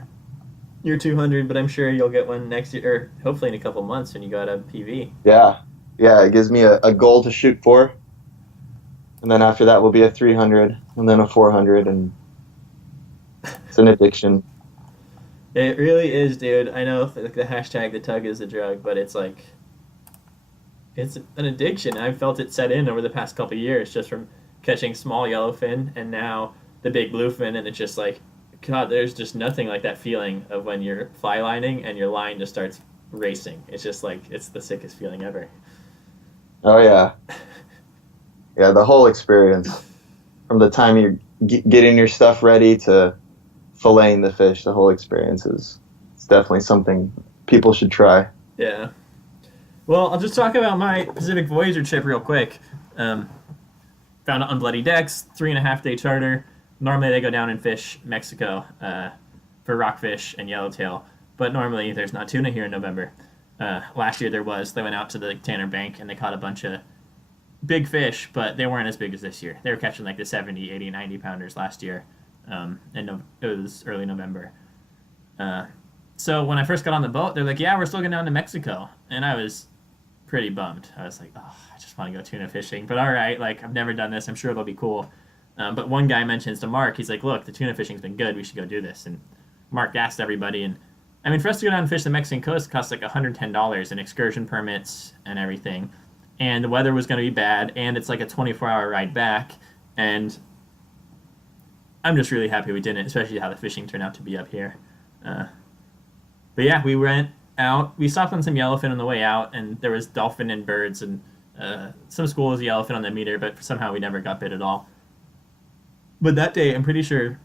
200, but I'm sure you'll get one next year, or hopefully in a couple months when you got a PV. Yeah, it gives me a goal to shoot for, and then after that will be a 300, and then a 400, and it's an addiction. It really is, dude. I know the hashtag the tug is a drug, but it's it's an addiction. I've felt it set in over the past couple of years, just from catching small yellowfin and now the big bluefin, and it's just like, God, there's just nothing like that feeling of when you're fly lining and your line just starts racing. It's just like, it's the sickest feeling ever. Oh yeah, yeah. The whole experience, from the time you're getting your stuff ready to filleting the fish, the whole experience it's definitely something people should try. Yeah. Well, I'll just talk about my Pacific Voyager trip real quick. Found it on Bloody Decks, 3.5-day charter. Normally they go down and fish Mexico for rockfish and yellowtail, but normally there's not tuna here in November. Last year there was. They went out to the Tanner Bank and they caught a bunch of big fish, but they weren't as big as this year. They were catching like the 70, 80, 90 pounders last year, and it was early November. So when I first got on the boat, they're like, yeah, we're still going down to Mexico. And I was pretty bummed. I was like, oh, I just want to go tuna fishing. But all right, like, I've never done this. I'm sure it'll be cool. But one guy mentions to Mark, he's like, look, the tuna fishing's been good. We should go do this. And Mark asked everybody. And I mean, for us to go down and fish the Mexican coast, it costs like $110 in excursion permits and everything. And the weather was going to be bad. And it's like a 24-hour ride back. And I'm just really happy we didn't, especially how the fishing turned out to be up here. But yeah, we went out. We stopped on some yellowfin on the way out, and there was dolphin and birds and some schools of yellowfin on the meter, but somehow we never got bit at all. But that day, I'm pretty sure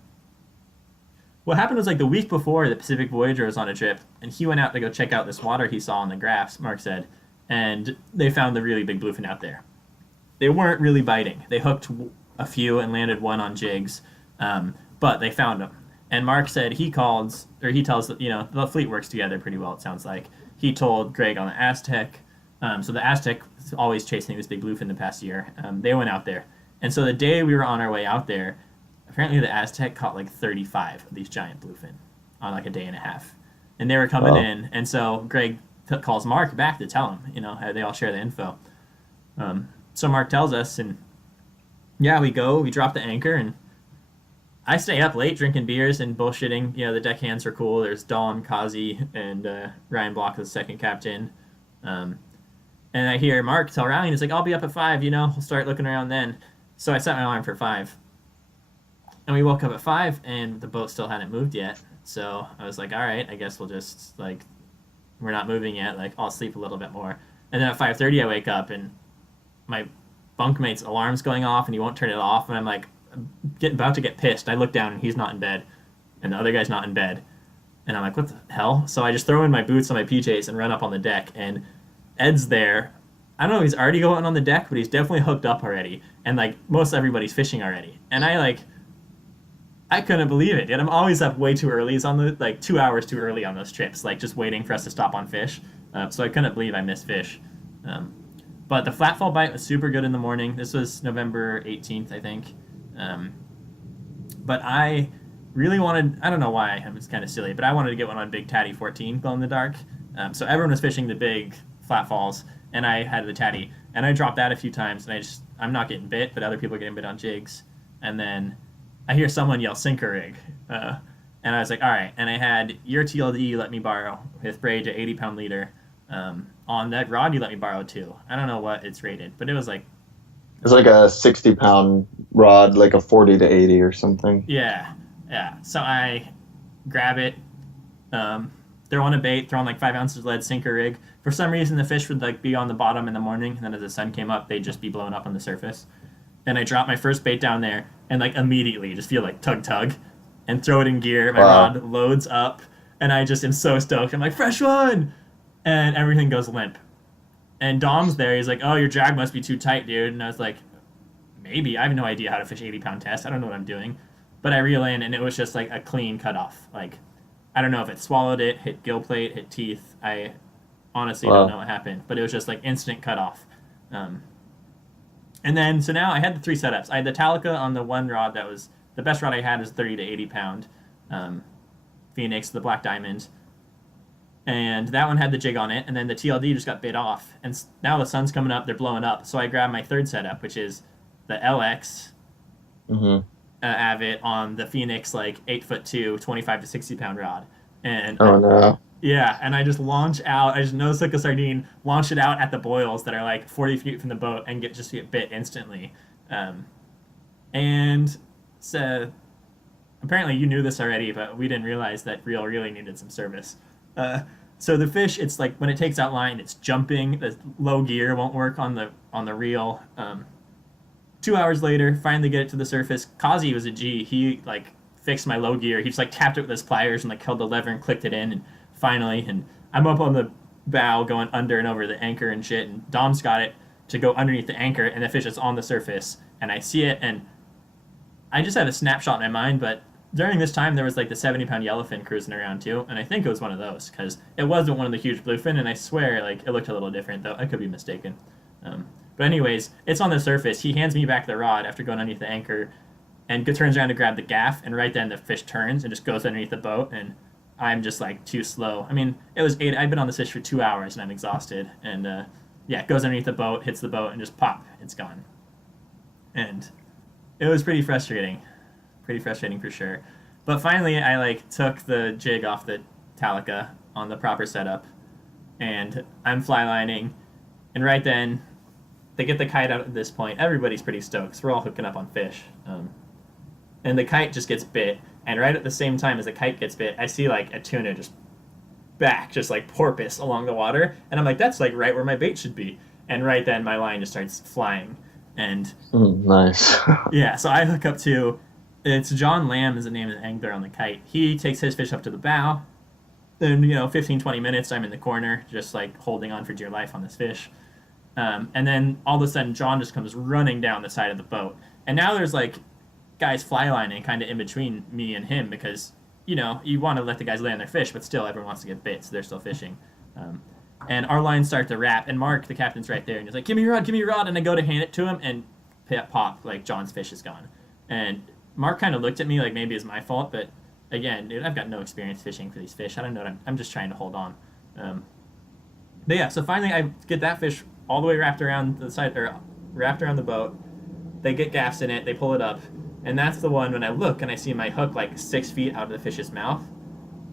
what happened was like the week before, the Pacific Voyager was on a trip, and he went out to go check out this water he saw on the graphs, Mark said, and they found the really big bluefin out there. They weren't really biting. They hooked a few and landed one on jigs, but they found them. And Mark said he tells, the fleet works together pretty well, it sounds like. He told Greg on the Aztec. So the Aztec was always chasing this big bluefin the past year. They went out there. And so the day we were on our way out there, apparently the Aztec caught like 35 of these giant bluefin on like a day and a half. And they were coming in. And so Greg calls Mark back to tell him, they all share the info. So Mark tells us, and yeah, we drop the anchor, and I stay up late drinking beers and bullshitting. The deckhands are cool. There's Dawn, Kazi, and Ryan Block, the second captain. And I hear Mark tell Ryan, he's like, I'll be up at 5, we'll start looking around then. So I set my alarm for 5. And we woke up at 5, and the boat still hadn't moved yet. So I was like, all right, I guess we'll just, we're not moving yet. I'll sleep a little bit more. And then at 5:30, I wake up, and my bunkmate's alarm's going off, and he won't turn it off. And I'm like, about to get pissed. I look down and he's not in bed, and the other guy's not in bed, and I'm like, what the hell? So I just throw in my boots and my PJs and run up on the deck, and Ed's there. I don't know if he's already going on the deck, but he's definitely hooked up already, and most everybody's fishing already. And I couldn't believe it, dude. I'm always up way too early. It's on the 2 hours too early on those trips, just waiting for us to stop on fish. So I couldn't believe I missed fish. But the flatfall bite was super good in the morning. This was November 18th, I think. But I really wanted, I don't know why, it's kind of silly, but I wanted to get one on Big Tatty 14 glow in the dark. So everyone was fishing the big flat falls, and I had the Tatty, and I dropped that a few times, and I'm not getting bit, but other people are getting bit on jigs. And then I hear someone yell sinker rig, and I was like, all right. And I had your TLD you let me borrow with braid to 80-pound leader. On that rod you let me borrow too. I don't know what it's rated, but it was like, it's like a 60-pound rod, like a 40 to 80 or something. Yeah. So I grab it, throw on a bait, throw on 5 ounces of lead, sinker rig. For some reason, the fish would be on the bottom in the morning, and then as the sun came up, they'd just be blown up on the surface. And I drop my first bait down there, and immediately just feel tug, and throw it in gear. My rod loads up, and I just am so stoked. I'm like, fresh one! And everything goes limp. And Dom's there. He's like, oh, your drag must be too tight, dude. And I was like, maybe. I have no idea how to fish 80-pound test. I don't know what I'm doing. But I reel in, and it was just a clean cutoff. I don't know if it swallowed it, hit gill plate, hit teeth. I honestly don't know what happened. But it was just instant cutoff. And then, so now I had the 3 setups. I had the Talica on the one rod that was, the best rod I had was 30 to 80-pound Phoenix, the Black Diamond. And that one had the jig on it, and then the TLD just got bit off. And now the sun's coming up, they're blowing up. So I grabbed my third setup, which is the LX Avit on the Phoenix, 8'2", 25 to 60-pound rod. And no. Yeah, and I just launch out. I just nose hook a sardine, launch it out at the boils that are 40 feet from the boat, and just get bit instantly. And so apparently you knew this already, but we didn't realize that reel really needed some service. So the fish, it's like when it takes out line, it's jumping. The low gear won't work on the reel. 2 hours later, finally get it to the surface. Kazi was a G. He like fixed my low gear. He just like tapped it with his pliers and like held the lever and clicked it in. And finally, and I'm up on the bow going under and over the anchor and shit. And Dom's got it to go underneath the anchor, and the fish is on the surface. And I see it, and I just had a snapshot in my mind, but during this time there was like the 70-pound yellowfin cruising around too, and I think it was one of those because it wasn't one of the huge bluefin, and I swear like it looked a little different, though I could be mistaken. But anyways, it's on the surface. He hands me back the rod after going underneath the anchor and turns around to grab the gaff, and right then the fish turns and just goes underneath the boat, and I'm just like too slow. I mean, it was 8. I've been on this fish for 2 hours and I'm exhausted, and yeah, it goes underneath the boat, hits the boat, and just pop, it's gone. And it was pretty frustrating for sure. But finally, I like took the jig off the Talica on the proper setup, and I'm fly lining, and right then they get the kite out at this point. Everybody's pretty stoked. So we're all hooking up on fish, and the kite just gets bit. And right at the same time as the kite gets bit, I see like a tuna just like porpoise along the water, and I'm like, that's like right where my bait should be. And right then my line just starts flying, and nice. yeah, so I hook up to, it's John Lamb is the name of the angler on the kite. He takes his fish up to the bow. Then 15-20 minutes I'm in the corner just like holding on for dear life on this fish, and then all of a sudden John just comes running down the side of the boat, and now there's like guys fly lining kind of in between me and him because you want to let the guys land their fish, but still everyone wants to get bit, so they're still fishing. And our lines start to wrap, and Mark, the captain's right there, and he's like, give me your rod, and I go to hand it to him, and pop, like John's fish is gone. And Mark kind of looked at me like maybe it's my fault, but again, dude, I've got no experience fishing for these fish. I don't know I'm just trying to hold on. But yeah, so finally I get that fish all the way wrapped around the side, or wrapped around the boat. They get gaffs in it, they pull it up, and that's the one when I look and I see my hook like 6 feet out of the fish's mouth.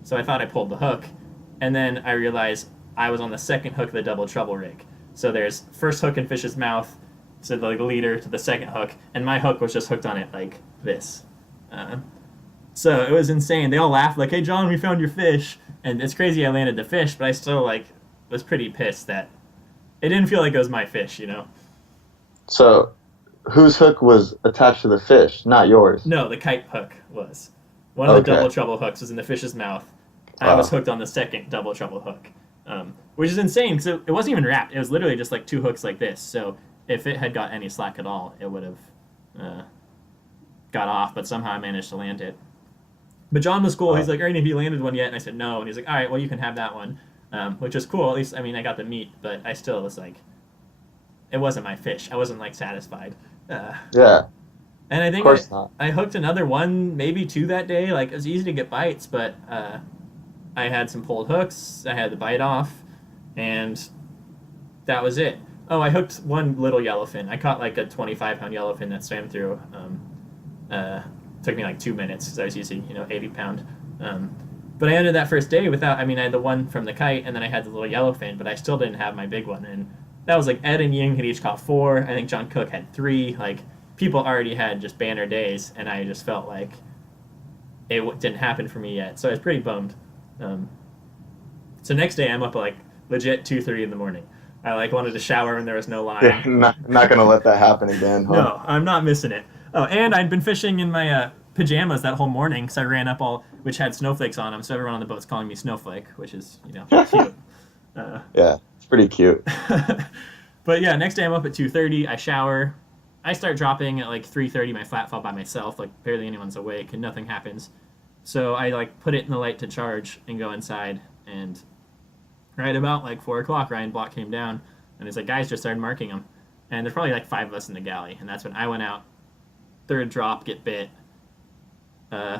So I thought I pulled the hook, and then I realized I was on the second hook of the double trouble rig. So there's first hook in fish's mouth, so like the leader to the second hook, and my hook was just hooked on it like this. So it was insane. They all laughed like, hey John, we found your fish. And it's crazy I landed the fish, but I still like was pretty pissed that it didn't feel like it was my fish, So whose hook was attached to the fish, not yours? No, the kite hook was. One of the double trouble hooks was in the fish's mouth. I was hooked on the second double trouble hook, which is insane because it wasn't even wrapped. It was literally just like 2 hooks like this. So if it had got any slack at all, it would have got off, but somehow I managed to land it. But John was cool. He's like, Ernie, have you landed one yet? And I said, no. And he's like, all right, well, you can have that one, which is cool. At least, I mean, I got the meat, but I still was like, it wasn't my fish. I wasn't like satisfied. Yeah. And I think of course not. I hooked another one, maybe 2 that day. Like, it was easy to get bites, but I had some pulled hooks. I had the bite off, and that was it. Oh, I hooked one little yellowfin. I caught like a 25-pound yellowfin that swam through. Took me like 2 minutes because I was using 80-pound. But I ended that first day without. I mean, I had the one from the kite, and then I had the little yellowfin, but I still didn't have my big one. And that was like Ed and Ying had each caught 4. I think John Cook had 3. Like, people already had just banner days, and I just felt like it didn't happen for me yet. So I was pretty bummed. So next day I'm up at like legit 2:30 in the morning. I like wanted to shower and there was no line. Yeah, not gonna let that happen again. Huh? No, I'm not missing it. Oh, and I'd been fishing in my pajamas that whole morning, so I ran up which had snowflakes on them. So everyone on the boat's calling me Snowflake, which is cute. Yeah, it's pretty cute. But yeah, next day I'm up at 2:30. I shower. I start dropping at like 3:30 my flat fall by myself, like barely anyone's awake and nothing happens. So I like put it in the light to charge and go inside, and right about like 4 o'clock, Ryan Block came down and he's like, guys just started marking them, and there's probably like 5 of us in the galley, and that's when I went out, third drop, get bit.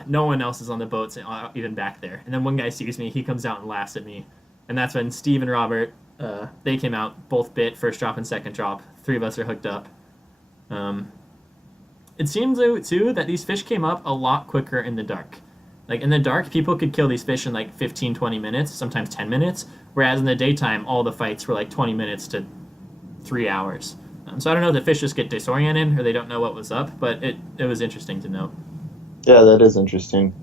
No one else is on the boats even back there, and then one guy sees me, he comes out and laughs at me, and that's when Steve and Robert, they came out, both bit, first drop and second drop. 3 of us are hooked up. It seems too that these fish came up a lot quicker in the dark. Like in the dark, people could kill these fish in like 15, 20 minutes, sometimes 10 minutes, whereas in the daytime, all the fights were like 20 minutes to 3 hours. So I don't know if the fish just get disoriented or they don't know what was up, but it was interesting to know. Yeah, that is interesting.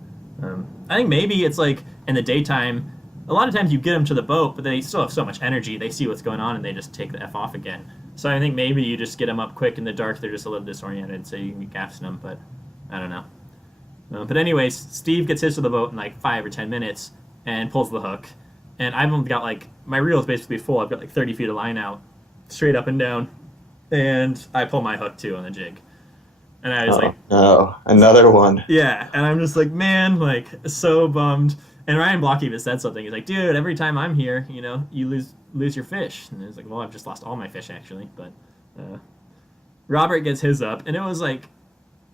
I think maybe it's like in the daytime, a lot of times you get them to the boat, but they still have so much energy. They see what's going on and they just take the F off again. So I think maybe you just get them up quick in the dark. They're just a little disoriented, so you can be gaffing them, but I don't know. But anyways, Steve gets his to the boat in like 5 or 10 minutes and pulls the hook. And I've only got like, my reel is basically full. I've got like 30 feet of line out, straight up and down. And I pull my hook too on the jig. And I was no, another one. Yeah, and I'm just like, man, like, so bummed. And Ryan Block even said something. He's like, dude, every time I'm here, you know, you lose your fish. And I was like, well, I've just lost all my fish, actually. But Robert gets his up, and it was like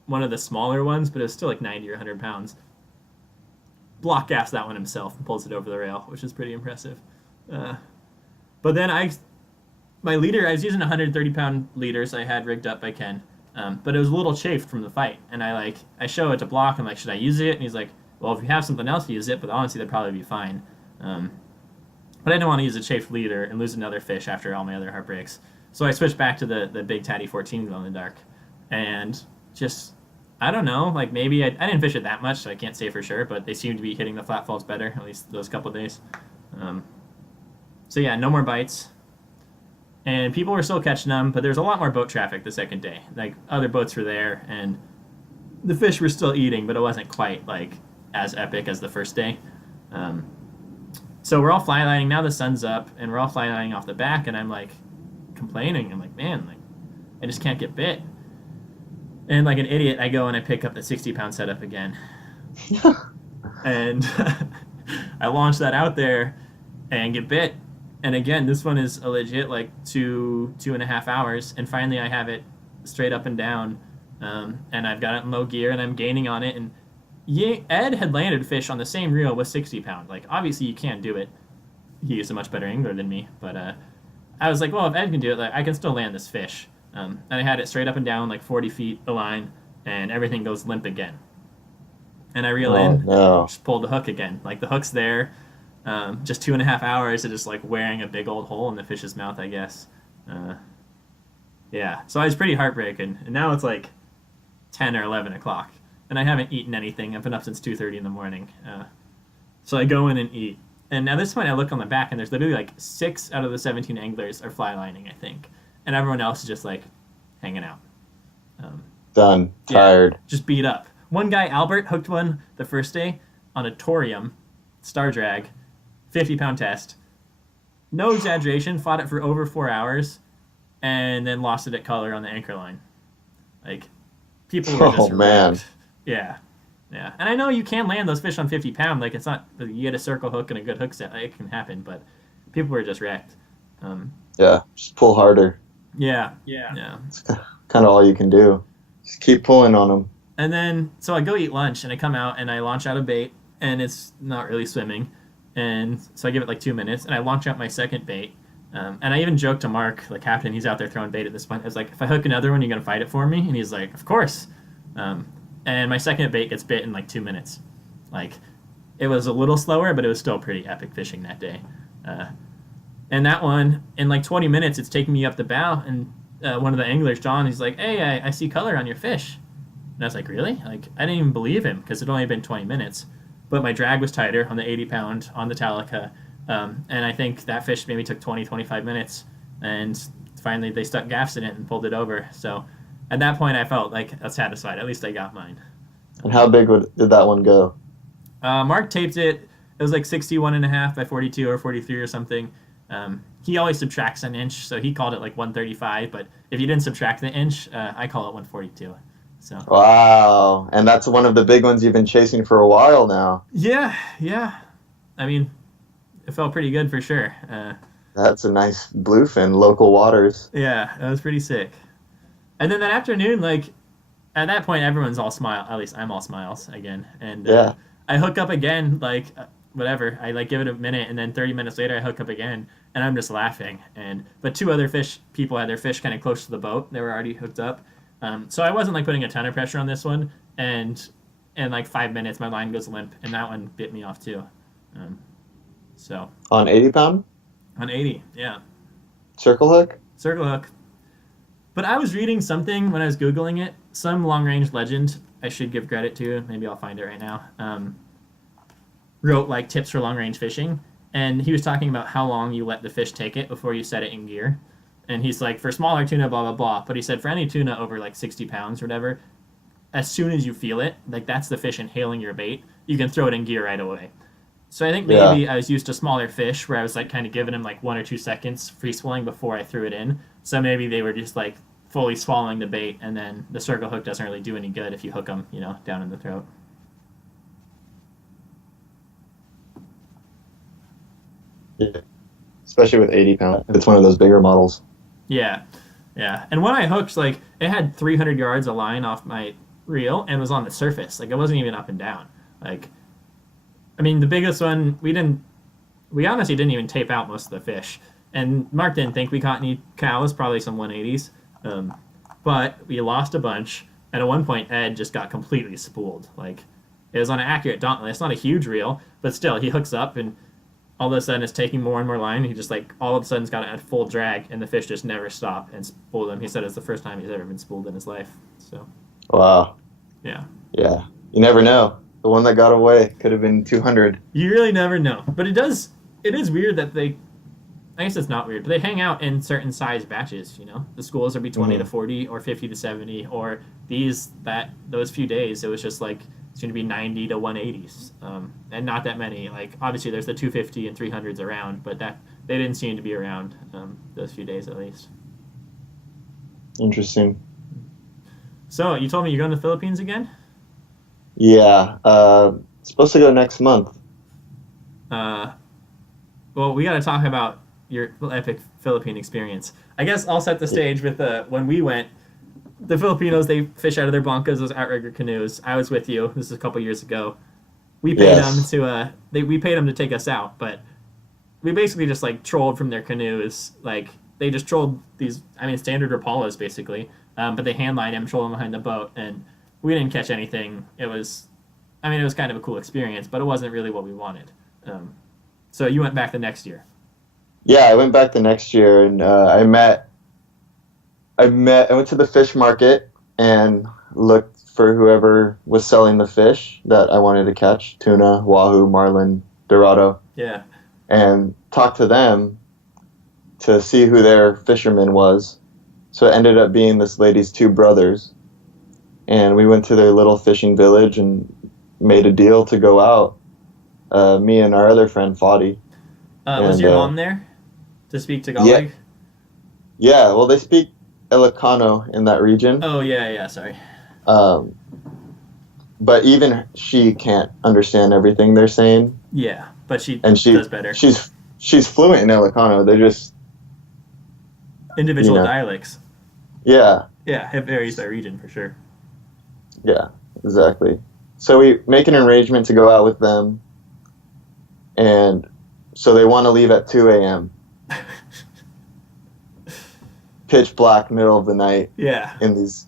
one of the smaller ones, but it was still like 90 or 100 pounds. Block gaffs that one himself and pulls it over the rail, which is pretty impressive. But then my leader, I was using 130-pound leaders I had rigged up by Ken. But it was a little chafed from the fight, and I show it to Block. I'm like, should I use it? And he's like, well, if you have something else, use it. But honestly, that'd probably be fine. But I didn't want to use a chafed leader and lose another fish after all my other heartbreaks. So I switched back to the big Tatty 14 glow in the dark, and just I don't know, like maybe I didn't fish it that much, so I can't say for sure. But they seem to be hitting the flat falls better, at least those couple of days. So yeah, no more bites. And people were still catching them, but there's a lot more boat traffic the second day. Like, other boats were there, and the fish were still eating, but it wasn't quite, like, as epic as the first day. So we're all fly lining. Now the sun's up, and we're all fly lining off the back, and I'm, like, complaining. I'm like, man, like, I just can't get bit. And, like an idiot, I go and I pick up the 60-pound setup again. And I launch that out there and get bit. And again, this one is a legit like 2.5 hours, and finally I have it straight up and down, and I've got it in low gear, and I'm gaining on it. And Ed had landed fish on the same reel with 60-pound. Like, obviously you can't do it. He is a much better angler than me, but I was like, well, if Ed can do it, like, I can still land this fish. And I had it straight up and down, like 40 feet a line, and everything goes limp again. And I reel in, just pulled the hook again. Like, the hook's there. Just 2.5 hours of just like wearing a big old hole in the fish's mouth, I guess. Yeah, so I was pretty heartbroken, and now it's like 10 or 11 o'clock, and I haven't eaten anything. I've been up since 2:30 in the morning. So I go in and eat, and at this point I look on the back, and there's literally like 6 out of the 17 anglers are fly lining, I think, and everyone else is just like hanging out. Done. Tired. Just beat up. One guy, Albert, hooked one the first day on a Torium Star Drag. 50-pound test. No exaggeration, fought it for over 4 hours, and then lost it at color on the anchor line. Like, people were just wrecked. Yeah. And I know you can land those fish on 50-pound. Like, it's not, you get a circle hook and a good hook set, like, it can happen, but people were just wrecked. Yeah, just pull harder. Yeah. It's kind of all you can do. Just keep pulling on them. And then, so I go eat lunch, and I come out, and I launch out a bait, and it's not really swimming. And so I give it like 2 minutes, and I launch out my second bait. And I even joked to Mark, the captain, he's out there throwing bait at this point. I was like, if I hook another one, you going to fight it for me? And he's like, of course. And my second bait gets bit in like 2 minutes. Like, it was a little slower, but it was still pretty epic fishing that day. And that one, in like 20 minutes, it's taking me up the bow, and one of the anglers, John, he's like, hey, I see color on your fish. And I was like, really? Like, I didn't even believe him, because it only been 20 minutes. But my drag was tighter on the 80-pound on the Talica, and I think that fish maybe took 20, 25 minutes, and finally they stuck gaffs in it and pulled it over. So at that point I felt like satisfied. At least I got mine. And how big did that one go? Mark taped it. It was like 61.5 by 42 or 43 or something. He always subtracts an inch, so he called it like 135, but if you didn't subtract the inch, I call it 142. So. Wow, and that's one of the big ones you've been chasing for a while now. Yeah. I mean, it felt pretty good for sure. That's a nice bluefin, local waters. Yeah, that was pretty sick. And then that afternoon, like, at that point, everyone's all smile. At least I'm all smiles again. And I hook up again, like, whatever. I, like, give it a minute, and then 30 minutes later, I hook up again, and I'm just laughing. But 2 other people had their fish kind of close to the boat. They were already hooked up. So I wasn't like putting a ton of pressure on this one, and in like 5 minutes my line goes limp, and that one bit me off too. So on 80-pound? On 80, yeah. Circle hook? Circle hook. But I was reading something when I was Googling it. Some long-range legend I should give credit to. Maybe I'll find it right now. Wrote like tips for long-range fishing. And he was talking about how long you let the fish take it before you set it in gear. And he's like, for smaller tuna, blah, blah, blah. But he said for any tuna over like 60 pounds or whatever, as soon as you feel it, like that's the fish inhaling your bait, you can throw it in gear right away. So I think maybe I was used to smaller fish where I was like kind of giving them like 1 or 2 seconds free swelling before I threw it in. So maybe they were just like fully swallowing the bait, and then the circle hook doesn't really do any good if you hook them, down in the throat. Yeah. Especially with 80 pounds. It's one of those bigger models. Yeah. Yeah. And when I hooked, like, it had 300 yards of line off my reel and was on the surface. Like, it wasn't even up and down. Like, I mean, the biggest one, we honestly didn't even tape out most of the fish. And Mark didn't think we caught any cows, probably some 180s. But we lost a bunch. And at one point, Ed just got completely spooled. Like, it was on an accurate Dauntless. It's not a huge reel, but still, he hooks up and all of a sudden it's taking more and more line. He just like all of a sudden's got it at full drag, and the fish just never stopped and spooled him. He said it's the first time he's ever been spooled in his life. So, wow. Yeah. Yeah. You never know. The one that got away could have been 200. You really never know. But it is weird that I guess it's not weird, but they hang out in certain size batches, The schools will be 20 to 40 or 50 to 70, or those few days it was just like it's going to be 90 to 180s, and not that many. Like, obviously, there's the 250 and 300s around, but they didn't seem to be around those few days at least. Interesting. So, you told me you're going to the Philippines again? Yeah. Supposed to go next month. Well, we got to talk about your epic Philippine experience. I guess I'll set the stage with when we went. The Filipinos, they fish out of their blancas, those outrigger canoes. I was with you. This is a couple years ago. We paid them we paid them to take us out, but we basically just like trolled from their canoes. Like, they just trolled these, standard Rapalas basically, but they handline them, troll them behind the boat, and we didn't catch anything. It was kind of a cool experience, but it wasn't really what we wanted. So you went back the next year. Yeah, I went back the next year, and I went to the fish market and looked for whoever was selling the fish that I wanted to catch, tuna, wahoo, marlin, dorado. Yeah. And talked to them to see who their fisherman was. So it ended up being this lady's 2 brothers. And we went to their little fishing village and made a deal to go out, me and our other friend, Fadi. Was your mom there to speak Tagalog? Yeah, well, they speak Ilocano in that region. Oh, yeah, sorry. But even she can't understand everything they're saying. Yeah, but she does better. She's fluent in Ilocano. They're just individual dialects. Yeah. Yeah, it varies by region for sure. Yeah, exactly. So we make an arrangement to go out with them, and so they want to leave at 2 a.m. Pitch black, middle of the night. Yeah. In these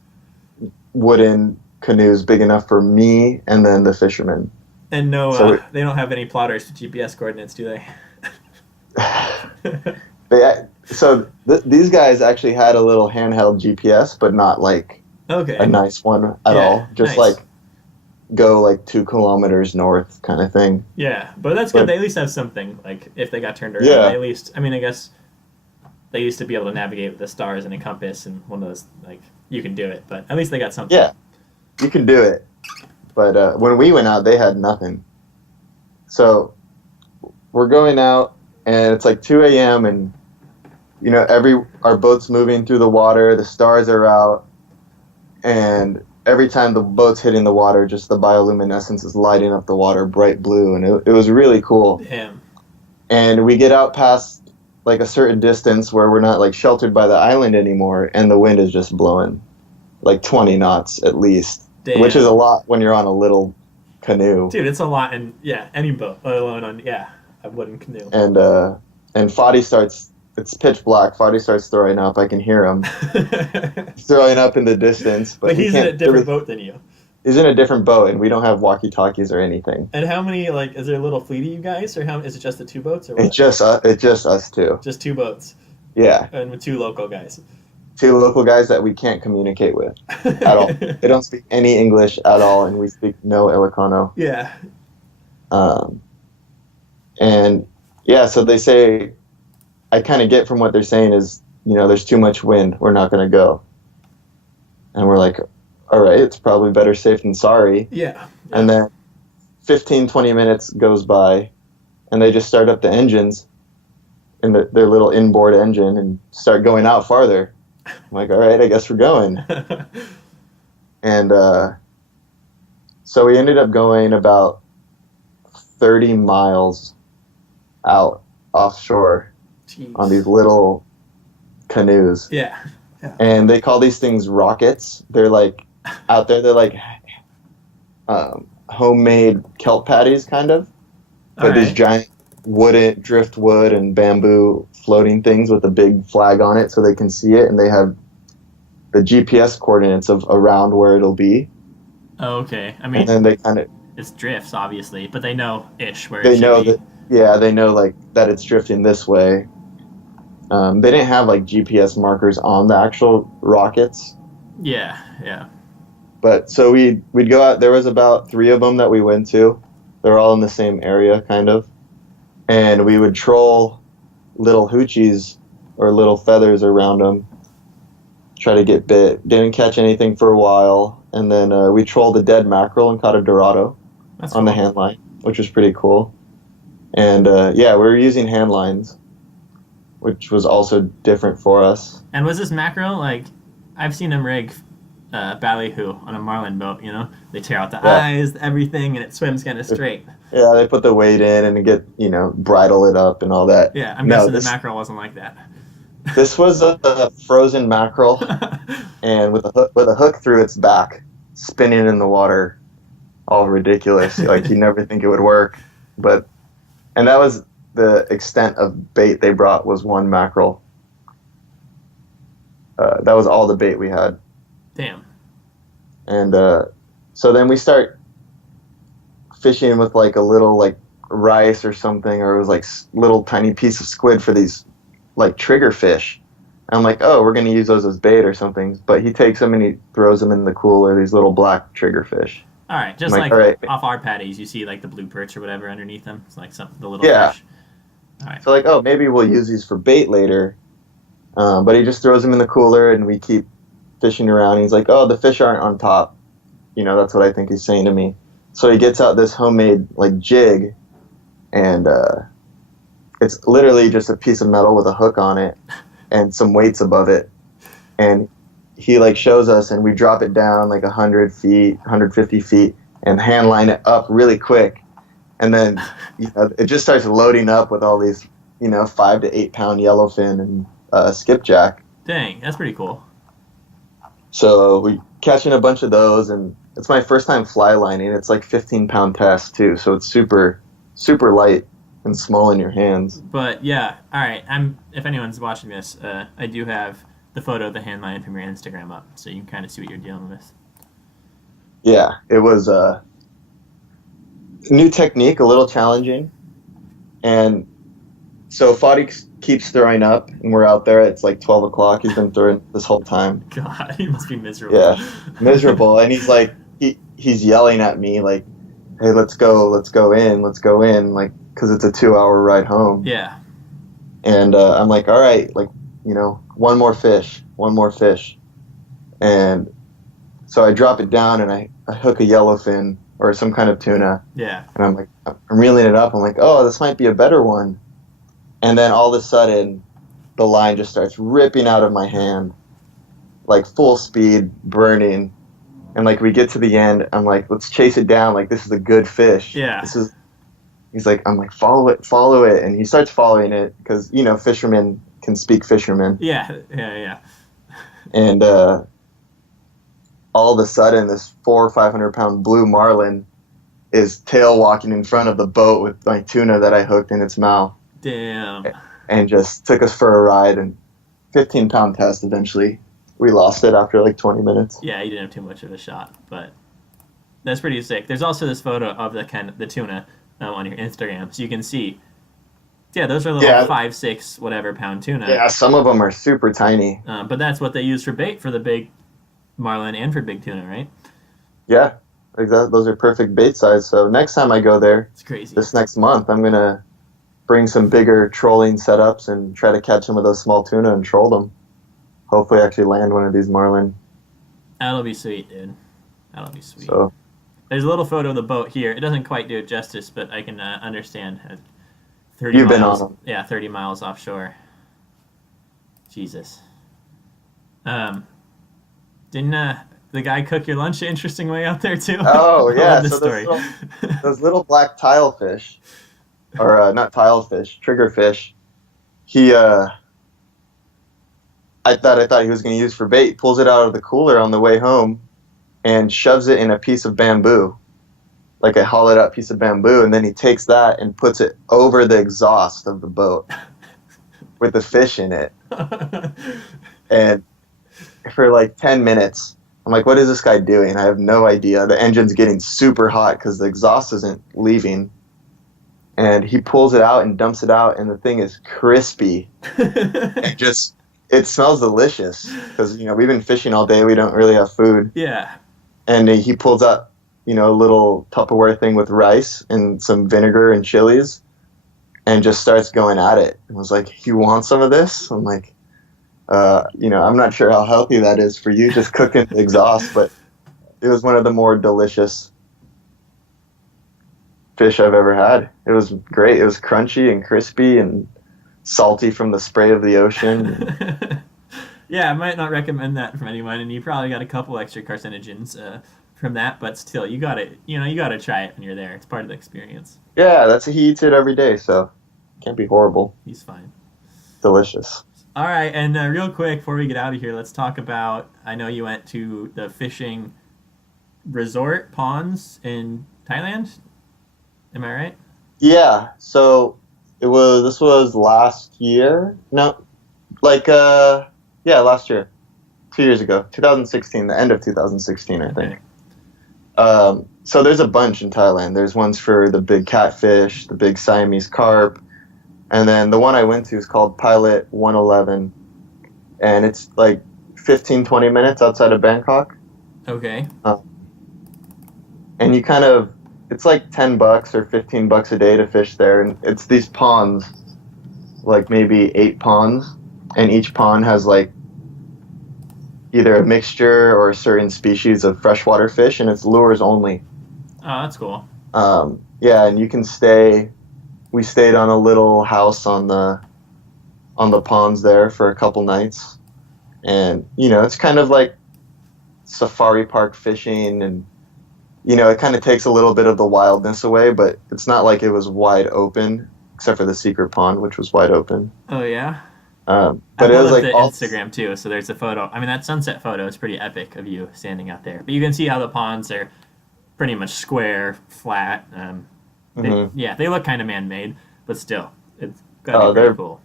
wooden canoes big enough for me and then the fishermen. And they don't have any plotters with GPS coordinates, do they? These guys actually had a little handheld GPS, but not like a nice one at all. Just nice. Like go like 2 kilometers north kind of thing. Yeah, but that's good. They at least have something. Like if they got turned around, at least. I guess they used to be able to navigate with the stars and a compass and one of those. Like you can do it, but at least they got something. Yeah, you can do it. But when we went out, they had nothing. So we're going out, and it's like 2 a.m. and our boat's moving through the water. The stars are out, and every time the boat's hitting the water, just the bioluminescence is lighting up the water bright blue, and it was really cool. Damn. And we get out past like a certain distance where we're not like sheltered by the island anymore, and the wind is just blowing like 20 knots at least. Damn. Which is a lot when you're on a little canoe. Dude, it's a lot in any boat, let alone on a wooden canoe. And Fadi starts. It's pitch black. Fadi starts throwing up. I can hear him throwing up in the distance. But he's in a different boat than you. He's in a different boat, and we don't have walkie-talkies or anything. And how many, is there a little fleet of you guys, or is it just the 2 boats? Or what? It's just us 2. Just 2 boats. Yeah. And with 2 local guys. two local guys that we can't communicate with at all. They don't speak any English at all, and we speak no Ilocano. Yeah. And yeah, so they say, I kind of get from what they're saying is, there's too much wind. We're not going to go. And we're like, all right, it's probably better safe than sorry. Yeah. And then 15, 20 minutes goes by, and they just start up the engines in their little inboard engine and start going out farther. I'm like, all right, I guess we're going. And so we ended up going about 30 miles out offshore. Jeez. On these little canoes. Yeah. And they call these things rockets. They're like, out there, they're like homemade kelp patties, kind of. But these giant driftwood and bamboo floating things with a big flag on it so they can see it, and they have the GPS coordinates of around where it'll be. Oh, okay. I mean, and then they kind of... It's drifts, obviously, but they know-ish where it should be. They know, like, that it's drifting this way. They didn't have, like, GPS markers on the actual rockets. Yeah, yeah. But, so we'd go out. There was about 3 of them that we went to. They're all in the same area, kind of. And we would troll little hoochies or little feathers around them, try to get bit. Didn't catch anything for a while. And then we trolled a dead mackerel and caught a dorado on the hand line, which was pretty cool. And, we were using hand lines, which was also different for us. And was this mackerel, like, I've seen them rig ballyhoo on a marlin boat, They tear out the eyes, everything, and it swims kind of straight. Yeah, they put the weight in and get, bridle it up and all that. Yeah, I'm guessing the mackerel wasn't like that. This was a frozen mackerel, and with a hook through its back, spinning in the water, all ridiculous. Like, you never think it would work. And that was the extent of bait they brought, was one mackerel. That was all the bait we had. Damn. And so then we start fishing with like a little like rice or something, or it was like little tiny piece of squid for these like trigger fish. And I'm like, oh, we're going to use those as bait or something. But he takes them and he throws them in the cooler, these little black trigger fish. All right, just like off our patties, you see like the blue perch or whatever underneath them. It's like the little fish. All right. So like, oh, maybe we'll use these for bait later. But he just throws them in the cooler and we keep fishing around. He's like, oh, the fish aren't on top. That's what I think he's saying to me. So he gets out this homemade like jig, and it's literally just a piece of metal with a hook on it and some weights above it. And he like shows us, and we drop it down like 100 feet, 150 feet, and hand line it up really quick. And then it just starts loading up with all these 5 to 8 pound yellowfin and skipjack. Dang, that's pretty cool. So we catching a bunch of those, and it's my first time fly lining. It's like 15-pound test too, so it's super, super light and small in your hands. But yeah, all right. If anyone's watching this, I do have the photo of the hand line from your Instagram up, so you can kind of see what you're dealing with. Yeah, it was a new technique, a little challenging, and so Fadi keeps throwing up, and we're out there. It's like 12 o'clock. He's been throwing this whole time. God, he must be miserable. Yeah, miserable. And he's like, he's yelling at me like, hey, let's go in, like, because it's a 2-hour ride home. Yeah. And I'm like, all right, like, one more fish. And so I drop it down and I hook a yellowfin or some kind of tuna. Yeah. And I'm like, I'm reeling it up. I'm like, oh, this might be a better one. And then all of a sudden, the line just starts ripping out of my hand, like full speed, burning. And like we get to the end, I'm like, let's chase it down. Like, this is a good fish. Yeah. He's like, I'm like, follow it. And he starts following it because, fishermen can speak fishermen. Yeah. And all of a sudden, this 400 or 500 pound blue marlin is tail walking in front of the boat with my tuna that I hooked in its mouth. Damn. And just took us for a ride, and 15-pound test eventually. We lost it after like 20 minutes. Yeah, you didn't have too much of a shot, but that's pretty sick. There's also this photo of the tuna on your Instagram, so you can see Yeah, those are little 5, 6, whatever pound tuna. Yeah, some of them are super tiny. But that's what they use for bait for the big marlin and for big tuna, right? Yeah, exactly. Those are perfect bait size. So next time I go there, it's crazy. This next month, I'm gonna bring some bigger trolling setups and try to catch some of those small tuna and troll them. Hopefully, actually land one of these marlin. That'll be sweet, dude. That'll be sweet. So, there's a little photo of the boat here. It doesn't quite do it justice, but I can understand. 30 You've miles, been on them. Yeah, 30 miles offshore. Jesus. Didn't the guy cook your lunch an interesting way out there too? Oh yeah, I love this so story. those little black tilefish, or not tilefish, triggerfish. I thought he was going to use for bait. Pulls it out of the cooler on the way home, and shoves it in a piece of bamboo, like a hollowed out piece of bamboo, and then he takes that and puts it over the exhaust of the boat with the fish in it. And for like 10 minutes, I'm like, what is this guy doing? I have no idea. The engine's getting super hot because the exhaust isn't leaving. And he pulls it out and dumps it out, and the thing is crispy. It smells delicious because, we've been fishing all day. We don't really have food. Yeah. And he pulls out, a little Tupperware thing with rice and some vinegar and chilies and just starts going at it. And was like, you want some of this? I'm like, I'm not sure how healthy that is for you, just cooking the exhaust, but it was one of the more delicious fish I've ever had. It was great. It was crunchy and crispy and salty from the spray of the ocean. Yeah, I might not recommend that from anyone, and you probably got a couple extra carcinogens from that, but still, you gotta try it when you're there. It's part of the experience. Yeah, he eats it every day, so it can't be horrible. He's fine. Delicious. All right, and real quick before we get out of here, let's talk about. I know you went to the fishing resort ponds in Thailand. Am I right? Yeah. So this was last year. No, last year, 2 years ago, 2016, the end of 2016, I think. So there's a bunch in Thailand. There's ones for the big catfish, the big Siamese carp, and then the one I went to is called Pilot 111, and it's like 15-20 minutes outside of Bangkok. Okay. And it's like $10 or $15 a day to fish there, and it's these ponds, like maybe 8 ponds, and each pond has like either a mixture or a certain species of freshwater fish, and it's lures only. Oh, that's cool. Yeah, and you can stay. We stayed on a little house on the ponds there for a couple nights, and it's kind of like safari park fishing, and it kind of takes a little bit of the wildness away, but it's not like it was wide open, except for the secret pond, which was wide open. Oh yeah. But it was like the Instagram too, so there's a photo. I mean, that sunset photo is pretty epic of you standing out there. But you can see how the ponds are pretty much square, flat. They look kind of man-made, but still, it's gotta be pretty cool.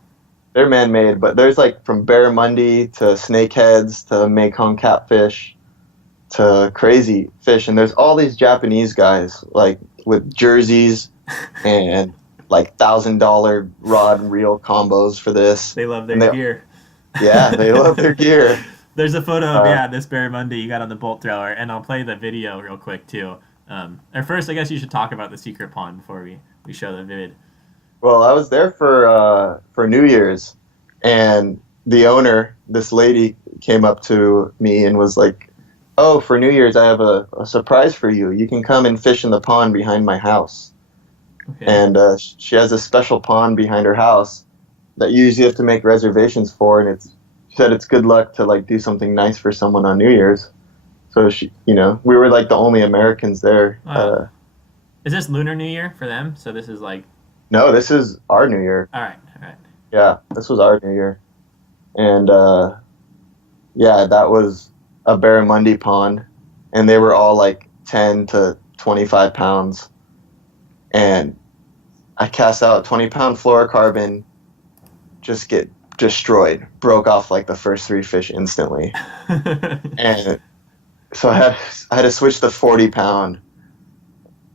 They're man-made, but there's like from barramundi to snakeheads to Mekong catfish to crazy fish, and there's all these Japanese guys like with jerseys and like $1,000 rod and reel combos for this. They love their gear. Yeah, they love their gear. There's a photo of this barramundi you got on the bolt thrower, and I'll play the video real quick too. Or first, I guess you should talk about the secret pond before we show the vid. Well, I was there for New Year's, and the owner, this lady, came up to me and was like, "Oh, for New Year's, I have a surprise for you. You can come and fish in the pond behind my house." Okay. And she has a special pond behind her house that you usually have to make reservations for, and she said it's good luck to like do something nice for someone on New Year's. So we were like the only Americans there. Is this Lunar New Year for them? So this is like. No, this is our New Year. All right. Yeah, this was our New Year, and that was a barramundi pond, and they were all like 10 to 25 pounds, and I cast out 20-pound fluorocarbon, just get destroyed, broke off like the first 3 fish instantly, and so I had to switch to 40-pound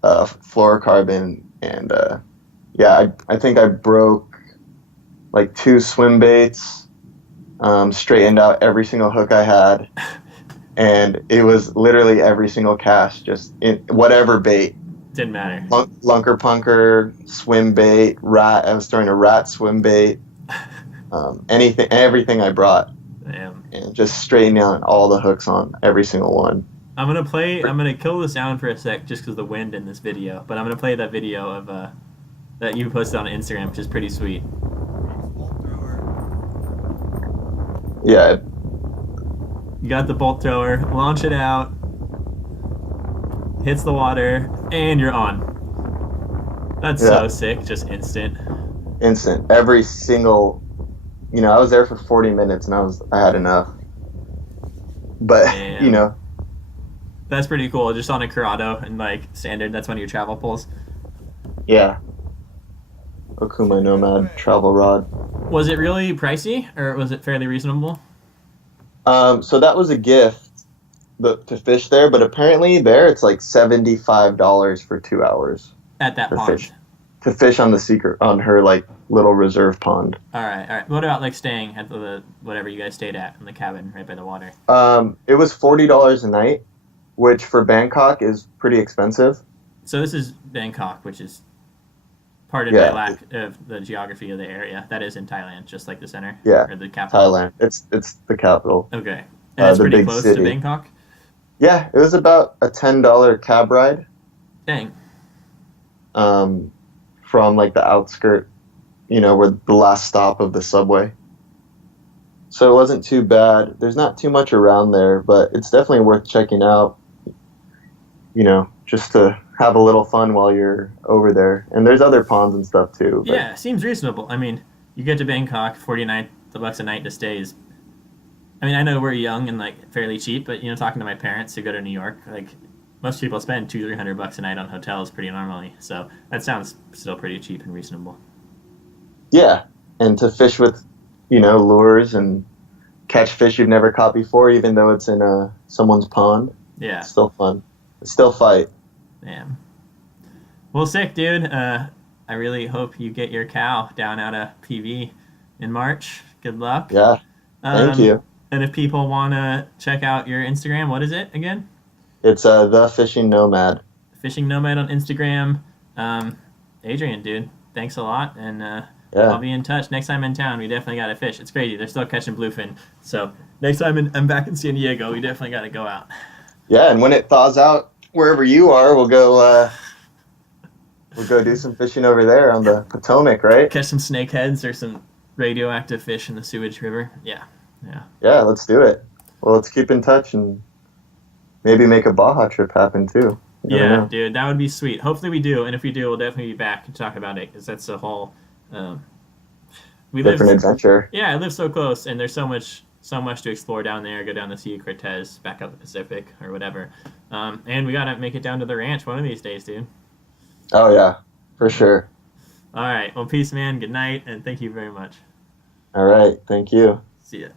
fluorocarbon, and I think I broke like 2 swim baits, straightened out every single hook I had, and it was literally every single cast, just in whatever bait. Didn't matter. Lunker punker, swim bait, rat. I was throwing a rat swim bait. Everything I brought. Damn. And just straightening out all the hooks on every single one. I'm gonna kill the sound for a sec just because of the wind in this video, but I'm gonna play that video of that you posted on Instagram, which is pretty sweet. Yeah. You got the bolt thrower, launch it out, hits the water, and you're on. That's so sick, just instant. Instant. Every single, I was there for 40 minutes and I had enough. But, Damn. That's pretty cool. Just on a Corrado and like standard, that's one of your travel poles. Yeah. Okuma Nomad travel rod. Was it really pricey or was it fairly reasonable? So that was a gift to fish there, but apparently there it's like $75 for 2 hours. At that pond. To fish on her like little reserve pond. All right. What about like staying at the whatever you guys stayed at in the cabin right by the water? It was $40 a night, which for Bangkok is pretty expensive. So this is Bangkok, which is pardon my lack of the geography of the area. That is in Thailand, just like the center. Yeah. Or the capital. Thailand. It's the capital. Okay. And it's pretty close to Bangkok? Yeah, it was about a $10 cab ride. Dang. From like the outskirt, where the last stop of the subway. So it wasn't too bad. There's not too much around there, but it's definitely worth checking out, just to have a little fun while you're over there. And there's other ponds and stuff too. But. Yeah, seems reasonable. I mean, you get to Bangkok, $49 a night to stay is. I mean, I know we're young and like fairly cheap, but talking to my parents who go to New York, like most people spend $200-300 a night on hotels pretty normally. So that sounds still pretty cheap and reasonable. Yeah, and to fish with, lures and catch fish you've never caught before, even though it's in someone's pond. Yeah, it's still fun. It's still fight. Damn. Well, sick, dude. I really hope you get your cow down out of PV in March. Good luck. Yeah. Thank you. And if people want to check out your Instagram, what is it again? It's The Fishing Nomad. Fishing Nomad on Instagram. Adrien, dude, thanks a lot, and I'll be in touch. Next time in town, we definitely got to fish. It's crazy. They're still catching bluefin. So next time I'm back in San Diego, we definitely got to go out. Yeah, and when it thaws out, wherever you are, we'll go do some fishing over there on the Potomac, right? Catch some snakeheads or some radioactive fish in the sewage river. Yeah. Yeah, let's do it. Well, let's keep in touch and maybe make a Baja trip happen too. Yeah, dude, that would be sweet. Hopefully we do, and if we do, we'll definitely be back and talk about it, because that's a whole different adventure. Yeah, I live so close, and there's so much to explore down there. Go down the Sea of Cortez, back up the Pacific, or whatever. And we gotta make it down to the ranch one of these days, dude. Oh yeah, for sure. All right, well, peace, man. Good night, and thank you very much. All right, thank you. See ya.